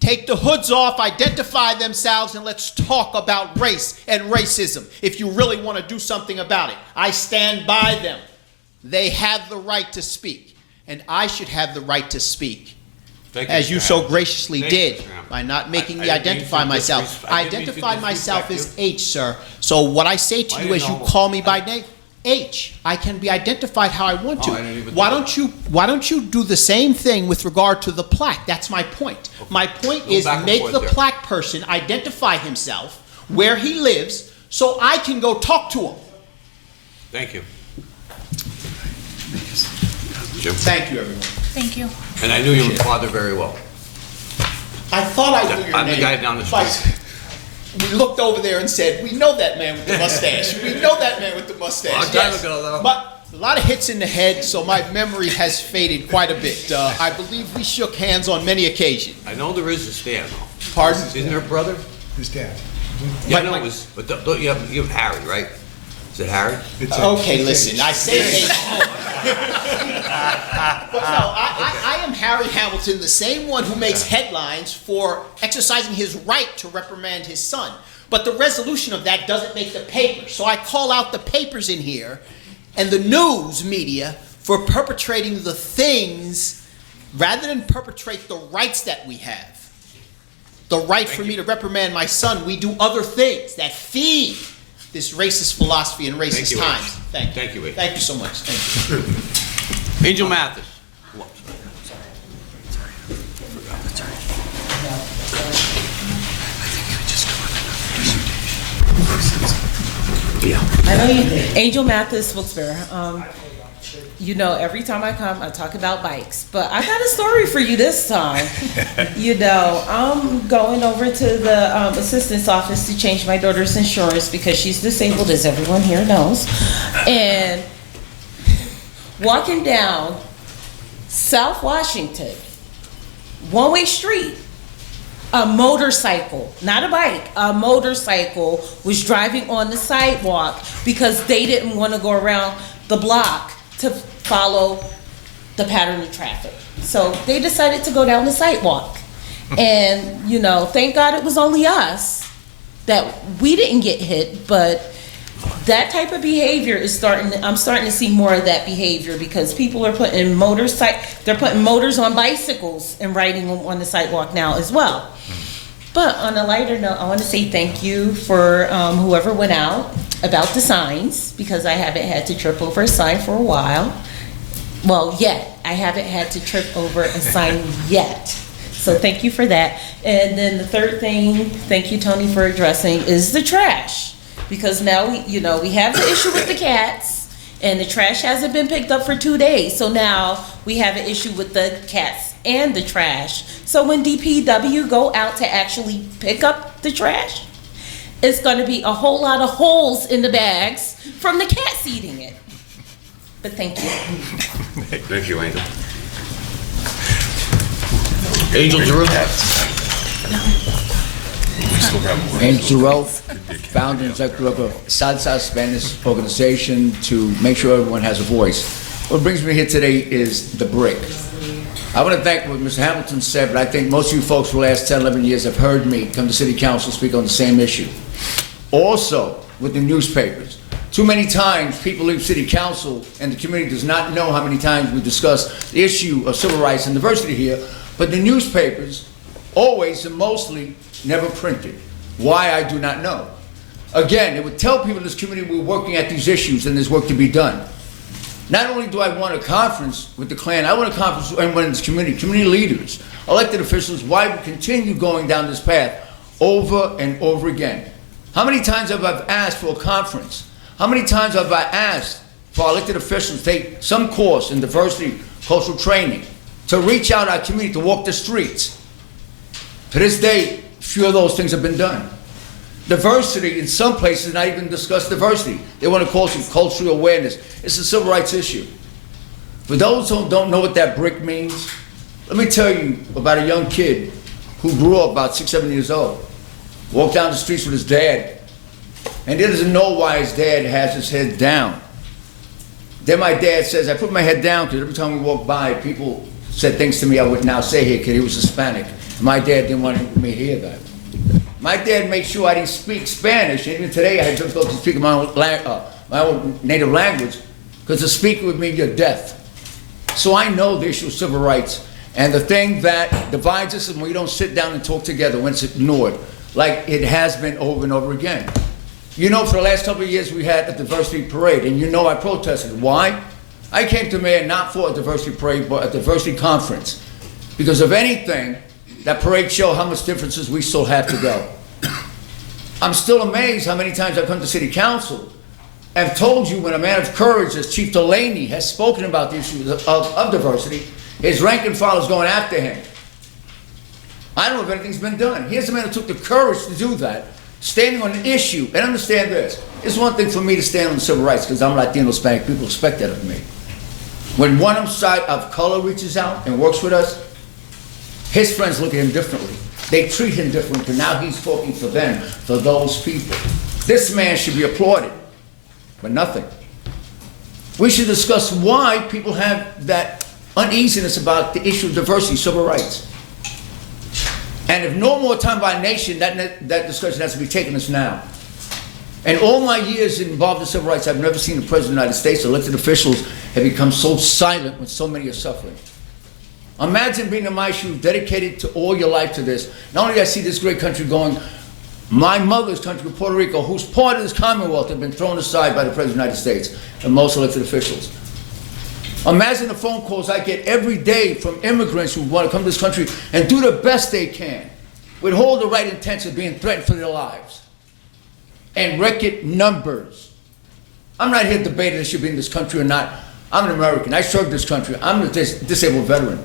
Take the hoods off, identify themselves, and let's talk about race and racism if you really want to do something about it. I stand by them. They have the right to speak, and I should have the right to speak, as you so graciously did by not making me identify myself. I identified myself as H, sir. So what I say to you as you call me by name, H, I can be identified how I want to. Why don't you do the same thing with regard to the plaque? That's my point. My point is make the plaque person identify himself, where he lives, so I can go talk to him. Thank you. Jim? Thank you, everyone. Thank you. And I knew your father very well. I thought I knew your name. I'm the guy down the street. We looked over there and said, we know that man with the mustache. We know that man with the mustache. Long time ago, though. But a lot of hits in the head, so my memory has faded quite a bit. I believe we shook hands on many occasions. I know there is a Stan, though. Pardon? Isn't there a brother? His dad. Yeah, I know it was, but don't you have Harry, right? Is it Harry? Okay, listen, I say H. But no, I am Harry Hamilton, the same one who makes headlines for exercising his right to reprimand his son. But the resolution of that doesn't make the paper. So I call out the papers in here and the news media for perpetrating the things rather than perpetrate the rights that we have. The right for me to reprimand my son, we do other things that feed this racist philosophy and racist times. Thank you. Thank you, Wade. Thank you so much. Thank you. Angel Mathis. I know you did. Angel Mathis, Wilkes-Barre. You know, every time I come, I talk about bikes, but I got a story for you this time. You know, I'm going over to the assistant's office to change my daughter's insurance because she's disabled, as everyone here knows. And walking down South Washington, one-way street, a motorcycle, not a bike, a motorcycle was driving on the sidewalk because they didn't want to go around the block to follow the pattern of traffic. So they decided to go down the sidewalk. And, you know, thank God it was only us that we didn't get hit, but that type of behavior is I'm starting to see more of that behavior because people are putting they're putting motors on bicycles and riding them on the sidewalk now as well. But on a lighter note, I want to say thank you for whoever went out about the signs, because I haven't had to trip over a sign for a while. Well, yet. I haven't had to trip over a sign yet. So thank you for that. And then the third thing, thank you, Tony, for addressing, is the trash. Because now, we have the issue with the cats, and the trash hasn't been picked up for 2 days. So now we have an issue with the cats and the trash. So when DPW go out to actually pick up the trash it's gonna be a whole lot of holes in the bags from the cats eating it. But thank you. Thank you, Angel. Angel Giroux? Angel Giroux, founder and executive of Salsa Spanish organization to make sure everyone has a voice. What brings me here today is the brick. I want to thank what Mr. Hamilton said, but I think most of you folks for the last 10, 11 years have heard me come to City Council speak on the same issue. Also, with the newspapers. Too many times people leave City Council and the community does not know how many times we discuss the issue of civil rights and diversity here, but the newspapers always and mostly never printed. Why, I do not know. Again, it would tell people in this community we're working at these issues and there's work to be done. Not only do I want a conference with the Klan, I want a conference with everyone in this community leaders, elected officials, why we continue going down this path over and over again. How many times have I asked for a conference? How many times have I asked for elected officials to take some course in diversity, cultural training, to reach out our community, to walk the streets? To this day, few of those things have been done. Diversity, in some places, not even discuss diversity. They want to call it cultural awareness. It's a civil rights issue. For those who don't know what that brick means, let me tell you about a young kid who grew up about 6, 7 years old, walked down the streets with his dad, and he doesn't know why his dad has his head down. Then my dad says, I put my head down because every time we walk by, people said things to me I would now say here because he was Hispanic. My dad didn't want me to hear that. My dad made sure I didn't speak Spanish, and even today I had difficulty speaking my own native language, because to speak would mean your death. So I know the issue of civil rights, and the thing that divides us is when we don't sit down and talk together, when it's ignored, like it has been over and over again. You know, for the last couple of years we had a diversity parade, and you know I protested. Why? I came to mayor not for a diversity parade, but a diversity conference. Because if anything, that parade showed how much differences we still have to go. I'm still amazed how many times I've come to City Council and told you when a man of courage, as Chief Delaney has spoken about the issue of diversity, his rank and file is going after him. I don't know if anything's been done. Here's a man who took the courage to do that, standing on an issue, and understand this. It's one thing for me to stand on civil rights because I'm Latino, Hispanic, people expect that of me. When one side of color reaches out and works with us, his friends look at him differently. They treat him differently because now he's talking for them, for those people. This man should be applauded, but nothing. We should discuss why people have that uneasiness about the issue of diversity, civil rights. And if no more time by nation, that discussion has to be taken as now. And all my years involved in civil rights, I've never seen the President of the United States, elected officials have become so silent when so many are suffering. Imagine being in my shoes, dedicated to all your life to this. Not only do I see this great country going, my mother's country, Puerto Rico, who's part of this Commonwealth, have been thrown aside by the President of the United States and most elected officials. Imagine the phone calls I get every day from immigrants who want to come to this country and do the best they can, with all the right intents of being threatened for their lives. And record numbers. I'm not here debating if they should be in this country or not. I'm an American. I served this country. I'm a disabled veteran.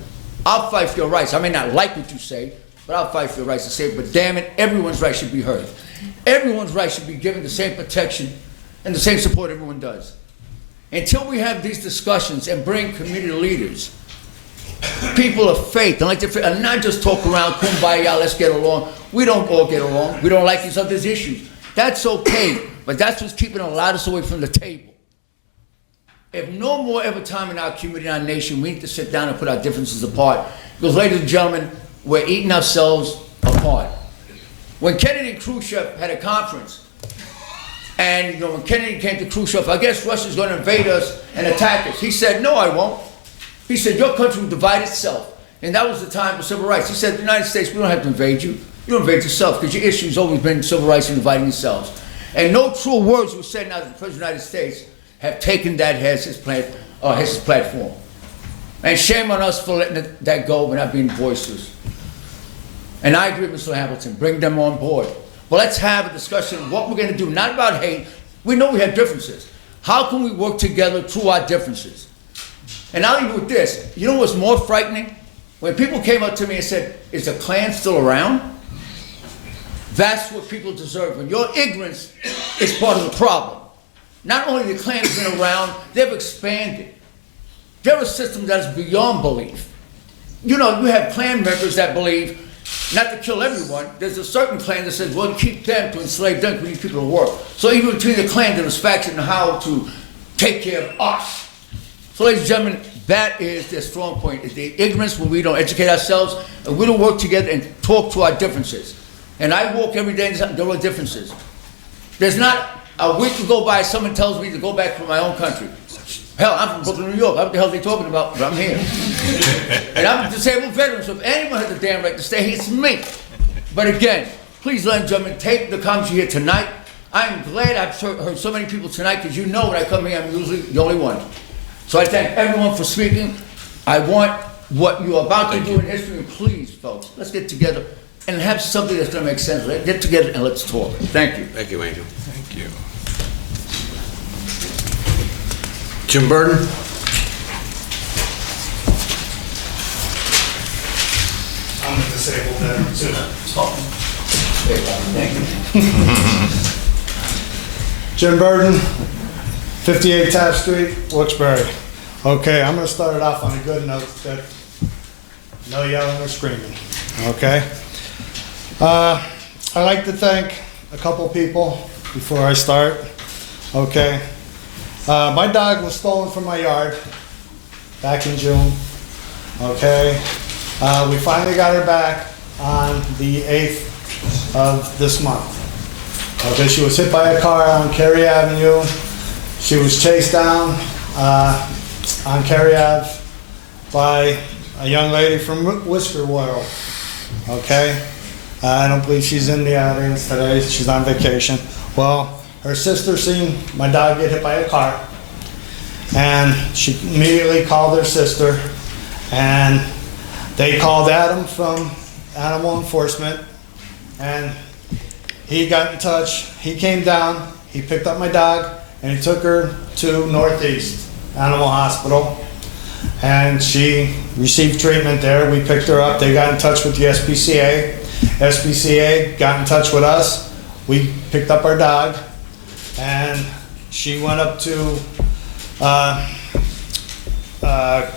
I'll fight for your rights. I may not like what you say, but I'll fight for your rights to say it. But damn it, everyone's rights should be heard. Everyone's rights should be given the same protection and the same support everyone does. Until we have these discussions and bring community leaders, people of faith, and not just talk around, kumbaya, let's get along. We don't all get along. We don't like these other issues. That's okay, but that's what's keeping a lot of us away from the table. If no more ever time in our community, in our nation, we need to sit down and put our differences apart. Because, ladies and gentlemen, we're eating ourselves apart. When Kennedy and Khrushchev had a conference, and when Kennedy came to Khrushchev, I guess Russia's going to invade us and attack us. He said, no, I won't. He said, your country will divide itself. And that was the time of civil rights. He said, the United States, we don't have to invade you. You don't invade yourself, because your issue has always been civil rights and dividing yourselves. And no true words were said now that the President of the United States have taken that as his platform. And shame on us for letting that go without being boisterous. And I agree with Mr. Hamilton, bring them on board. But let's have a discussion of what we're going to do, not about hate. We know we have differences. How can we work together through our differences? And I'll leave you with this. You know what's more frightening? When people came up to me and said, is the Klan still around? That's what people deserve, and your ignorance is part of the problem. Not only the Klan has been around, they've expanded. They're a system that is beyond belief. You know, you have Klan members that believe not to kill everyone. There's a certain Klan that says, well, keep them to enslave them, we need people to work. So even between the Klan, there's faction on how to take care of us. So ladies and gentlemen, that is their strong point, is the ignorance when we don't educate ourselves, and we don't work together and talk to our differences. And I walk every day and there are differences. There's not a week to go by, someone tells me to go back to my own country. Hell, I'm from Brooklyn, New York. What the hell are they talking about? But I'm here. And I'm a disabled veteran, so if anyone has a damn right to stay here, it's me. But again, please, ladies and gentlemen, take the comments you hear tonight. I'm glad I've heard so many people tonight, because you know when I come here, I'm usually the only one. So I thank everyone for speaking. I want what you're about to do in history, and please, folks, let's get together and have something that's going to make sense. Let's get together and let's talk. Thank you. Thank you, Angel. Thank you. Jim Burton? I'm a disabled veteran too. Jim Burton, 58 Taft Street, Wilkes-Barre. Okay, I'm gonna start it off on a good note that no yelling or screaming, okay? I'd like to thank a couple people before I start, okay? My dog was stolen from my yard back in June, okay? We finally got her back on the 8th of this month. Okay, she was hit by a car on Cary Avenue. She was chased down on Cary Ave by a young lady from Wilkes-Barre, okay? I don't believe she's in the audience today. She's on vacation. Well, her sister seen my dog get hit by a car, and she immediately called her sister, and they called Adam from Animal Enforcement, and he got in touch. He came down, he picked up my dog, and he took her to Northeast Animal Hospital, and she received treatment there. We picked her up. They got in touch with the SPCA. SPCA got in touch with us. We picked up our dog, and she went up to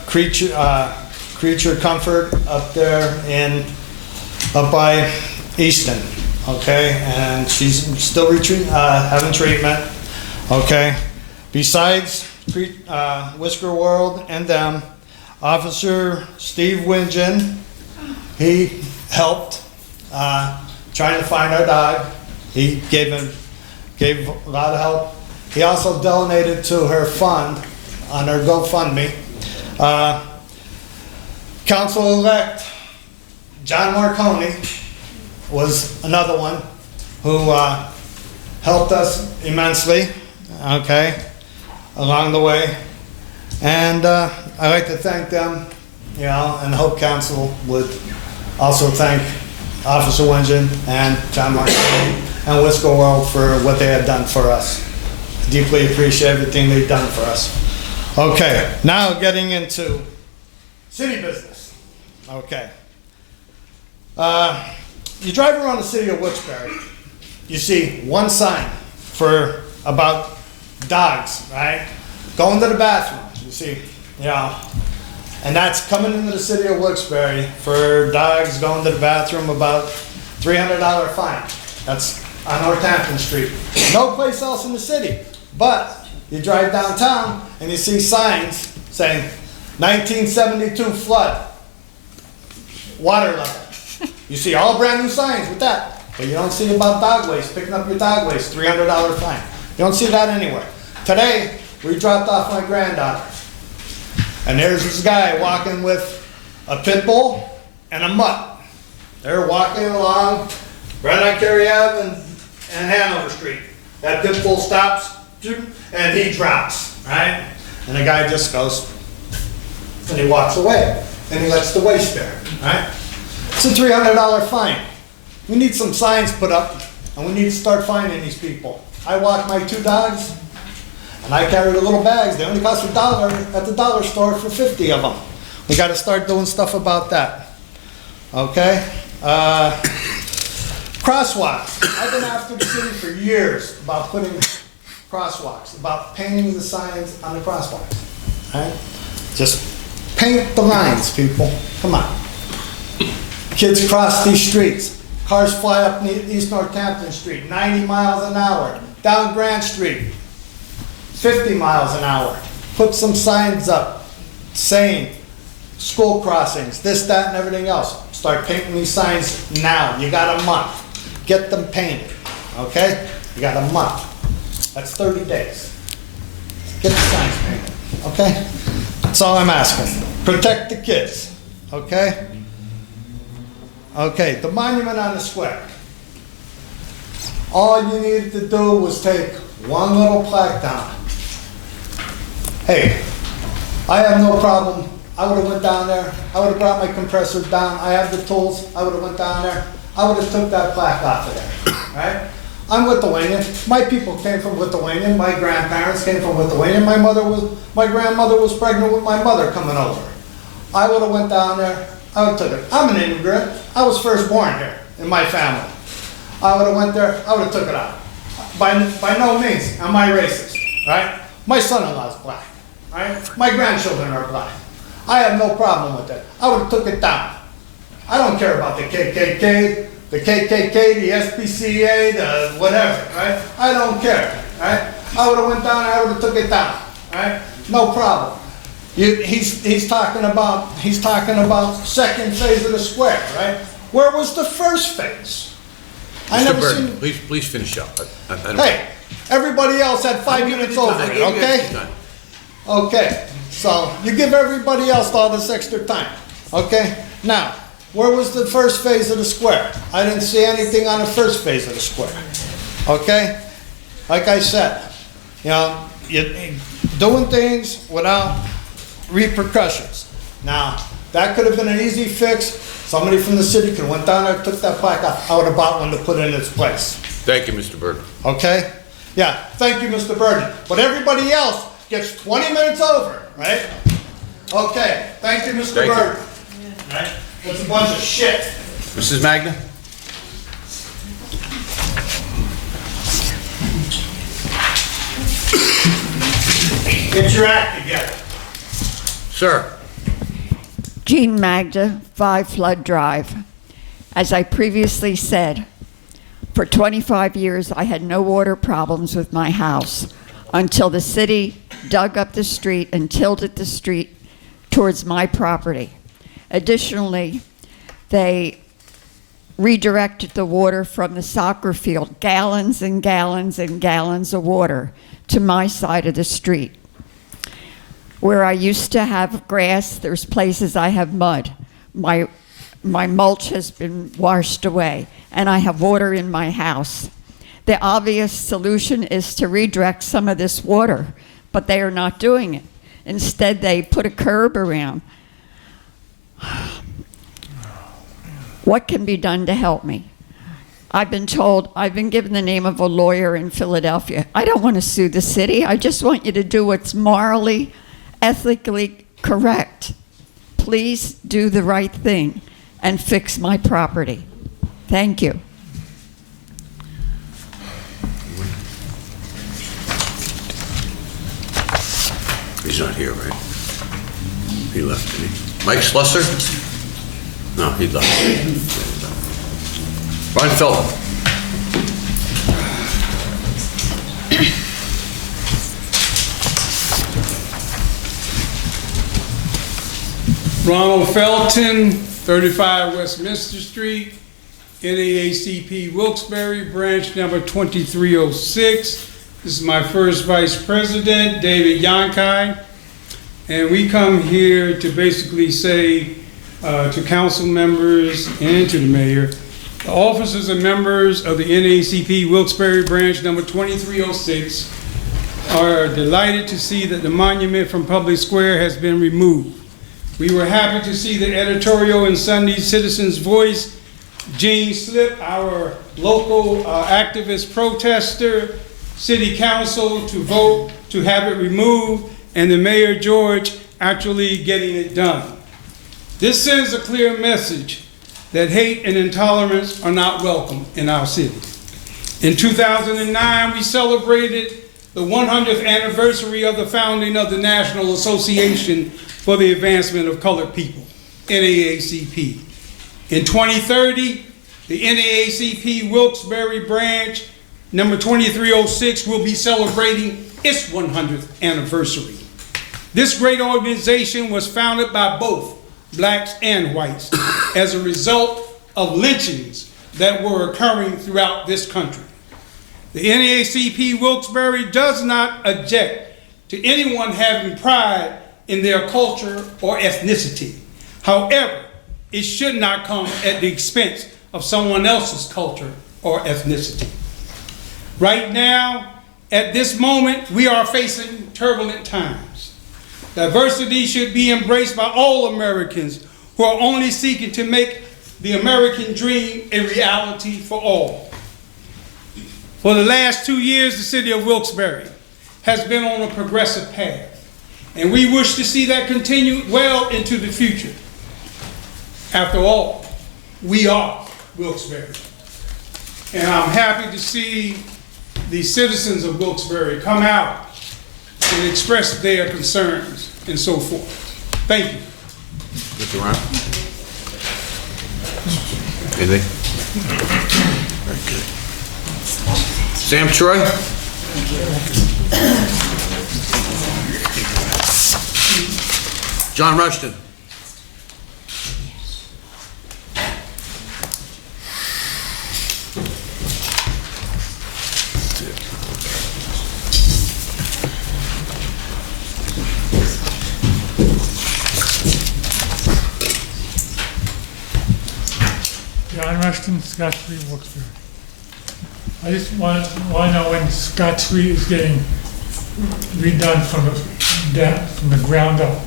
Creature Comfort up there up by Easton, okay? And she's still having treatment, okay? Besides Whisker World and them, Officer Steve Wingen, he helped trying to find our dog. He gave a lot of help. He also donated to her fund on her GoFundMe. Council-elect John Marconi was another one who helped us immensely, okay, along the way. And I'd like to thank them, you know, and Hope Council would also thank Officer Wingen and John Marconi and Whisker World for what they have done for us. Deeply appreciate everything they've done for us. Okay, now getting into city business. Okay. You drive around the city of Wilkes-Barre, you see one sign for about dogs, right? Going to the bathroom, you see, you know, and that's coming into the city of Wilkes-Barre for dogs going to the bathroom, about $300 fine. That's on Northampton Street. No place else in the city. But you drive downtown and you see signs saying 1972 flood, water level. You see all brand new signs with that. But you don't see about dog waste, picking up your dog waste, $300 fine. You don't see that anywhere. Today, we dropped off my granddaughter. And there's this guy walking with a pit bull and a mutt. They're walking along right on Cary Ave and Hanover Street. That pit bull stops and he drops, right? And the guy just goes and he walks away and he lets the waste there, right? It's a $300 fine. We need some signs put up and we need to start finding these people. I walk my 2 dogs. And I carry the little bags. They only cost $1 at the dollar store for 50 of them. We got to start doing stuff about that. Okay? Crosswalks. I've been after the city for years about putting crosswalks, about painting the signs on the crosswalks. All right? Just paint the lines, people. Come on. Kids cross these streets. Cars fly up East Northampton Street, 90 miles an hour. Down Grant Street, 50 miles an hour. Put some signs up saying school crossings, this, that, and everything else. Start painting these signs now. You got a month. Get them painted, okay? You got a month. That's 30 days. Get the signs painted, okay? That's all I'm asking. Protect the kids, okay? Okay, the monument on the square. All you needed to do was take one little plaque down. Hey, I have no problem. I would have went down there. I would have brought my compressor down. I have the tools. I would have went down there. I would have took that plaque off of there, right? I'm Lithuanian. My people came from Lithuania. My grandparents came from Lithuania. My grandmother was pregnant with my mother coming over. I would have went down there. I would have took it. I'm an immigrant. I was first born here in my family. I would have went there. I would have took it out. By no means am I racist, right? My son-in-law is black, right? My grandchildren are black. I have no problem with that. I would have took it down. I don't care about the KKK, the SPCA, the whatever, right? I don't care, right? I would have went down and I would have took it down, right? No problem. He's talking about second phase of the square, right? Where was the first phase? I Mr. never Burton, seen. please finish up. I don't- Hey, everybody else had 5 minutes over it, okay? Okay, so you give everybody else all this extra time, okay? Now, where was the first phase of the square? I didn't see anything on the first phase of the square, okay? Like I said, you know, you're doing things without repercussions. Now, that could have been an easy fix. Somebody from the city could have went down there, took that plaque off. I would have bought one to put in its place. Thank you, Mr. Burton. Okay? Yeah, thank you, Mr. Burton. But everybody else gets 20 minutes over, right? Okay, thank you, Mr. Thank you. Burton. Right? That's a bunch of shit. Mrs. Magna? Get your act together. Sir. Jean Magda, 5 Flood Drive. As I previously said, for 25 years I had no water problems with my house until the city dug up the street and tilted the street towards my property. Additionally, they redirected the water from the soccer field, gallons and gallons and gallons of water, to my side of the street. Where I used to have grass, there's places I have mud. My mulch has been washed away, and I have water in my house. The obvious solution is to redirect some of this water, but they are not doing it. Instead, they put a curb around. What can be done to help me? I've been given the name of a lawyer in Philadelphia. I don't want to sue the city. I just want you to do what's morally, ethically correct. Please do the right thing and fix my property. Thank you. He's not here, right? He left, didn't he? Mike Slusser? No, he left. Ron Felton. Ronald Felton, 35 Westminster Street, NAACP Wilkes-Barre, branch number 2306. This is my first vice president, David Yankai. And we come here to basically say to council members and to the mayor, the officers and members of the NAACP Wilkes-Barre branch number 2306 are delighted to see that the monument from Public Square has been removed. We were happy to see the editorial in Sunday's Citizen's Voice, Gene Slip, our local activist protester, city council to vote to have it removed, and the mayor, George, actually getting it done. This sends a clear message that hate and intolerance are not welcome in our city. In 2009, we celebrated the 100th anniversary of the founding of the National Association for the Advancement of Colored People, NAACP. In 2030, the NAACP Wilkes-Barre branch, number 2306, will be celebrating its 100th anniversary. This great organization was founded by both blacks and whites as a result of lynchings that were occurring throughout this country. The NAACP Wilkes-Barre does not object to anyone having pride in their culture or ethnicity. However, it should not come at the expense of someone else's culture or ethnicity. Right now, at this moment, we are facing turbulent times. Diversity should be embraced by all Americans who are only seeking to make the American dream a reality for all. For the last 2 years, the city of Wilkes-Barre has been on a progressive path, and we wish to see that continue well into the future. After all, we are Wilkes-Barre. And I'm happy to see the citizens of Wilkes-Barre come out and express their concerns and so forth. Thank you. Mr. Ryan? Anything? Very good. Sam Troy? John Rushton? John Rushton, Scott Street, Wilkes-Barre. I just want to know when Scott Street is getting redone from the ground up.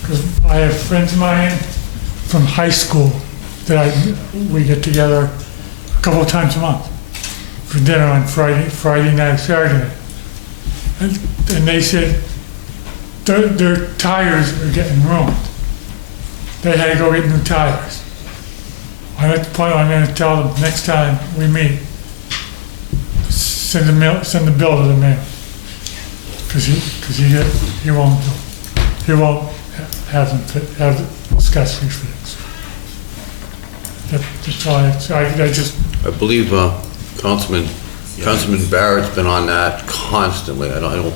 Because I have friends of mine from high school that we get together a couple of times a month for dinner on Friday night, Saturday night. And they said their tires are getting ruined. They had to go get new tires. I'm at the point where I'm going to tell them next time we meet, send the bill to the mayor, because he won't have the Scott Street fixed. That's all I believe Councilman Barrett's been on that constantly. I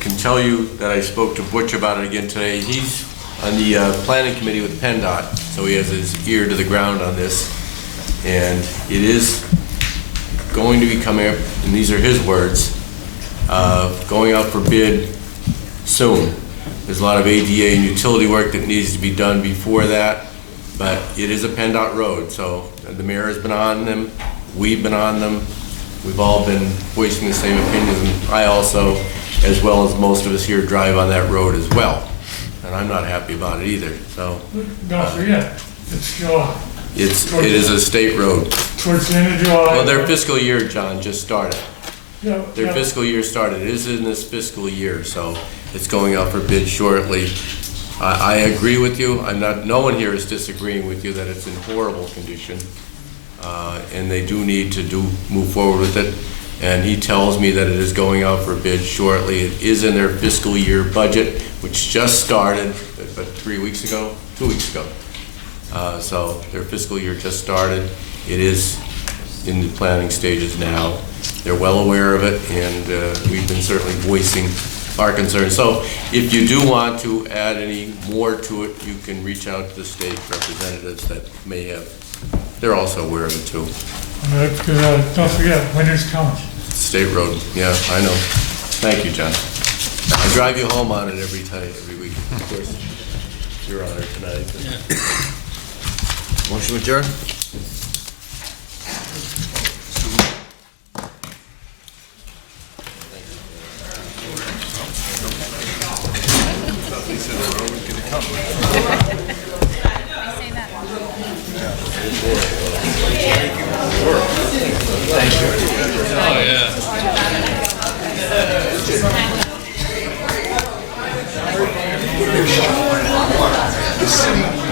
can tell you that I spoke to Butch about it again today. He's on the planning committee with PennDOT, so he has his ear to the ground on this. And it is going to be coming up, and these are his words, going out for bid soon. There's a lot of ADA and utility work that needs to be done before that, but it is a PennDOT road, so the mayor has been on them, we've been on them, we've all been voicing the same opinions, and I also, as well as most of us here, drive on that road as well. And I'm not happy about it either, so. Don't forget, it's July. It is a state road. Towards the end of July. Well, their fiscal year, John, just started. Their Yeah. fiscal year started. It is in this fiscal year, so it's going out for bid shortly. I agree with you. No one here is disagreeing with you that it's in horrible condition. And they do need to move forward with it. And he tells me that it is going out for bid shortly. It is in their fiscal year budget, which just started, but 3 weeks ago, 2 weeks ago. So their fiscal year just started. It is in the planning stages now. They're well aware of it, and we've been certainly voicing our concerns. So if you do want to add any more to it, you can reach out to the state representatives that may have, they're also aware of it too. Don't forget, winter's coming. State road, yeah, I know. Thank you, John. I drive you home on it every week. Of course, you're on it tonight. Motion adjourned? Oh, yeah. The city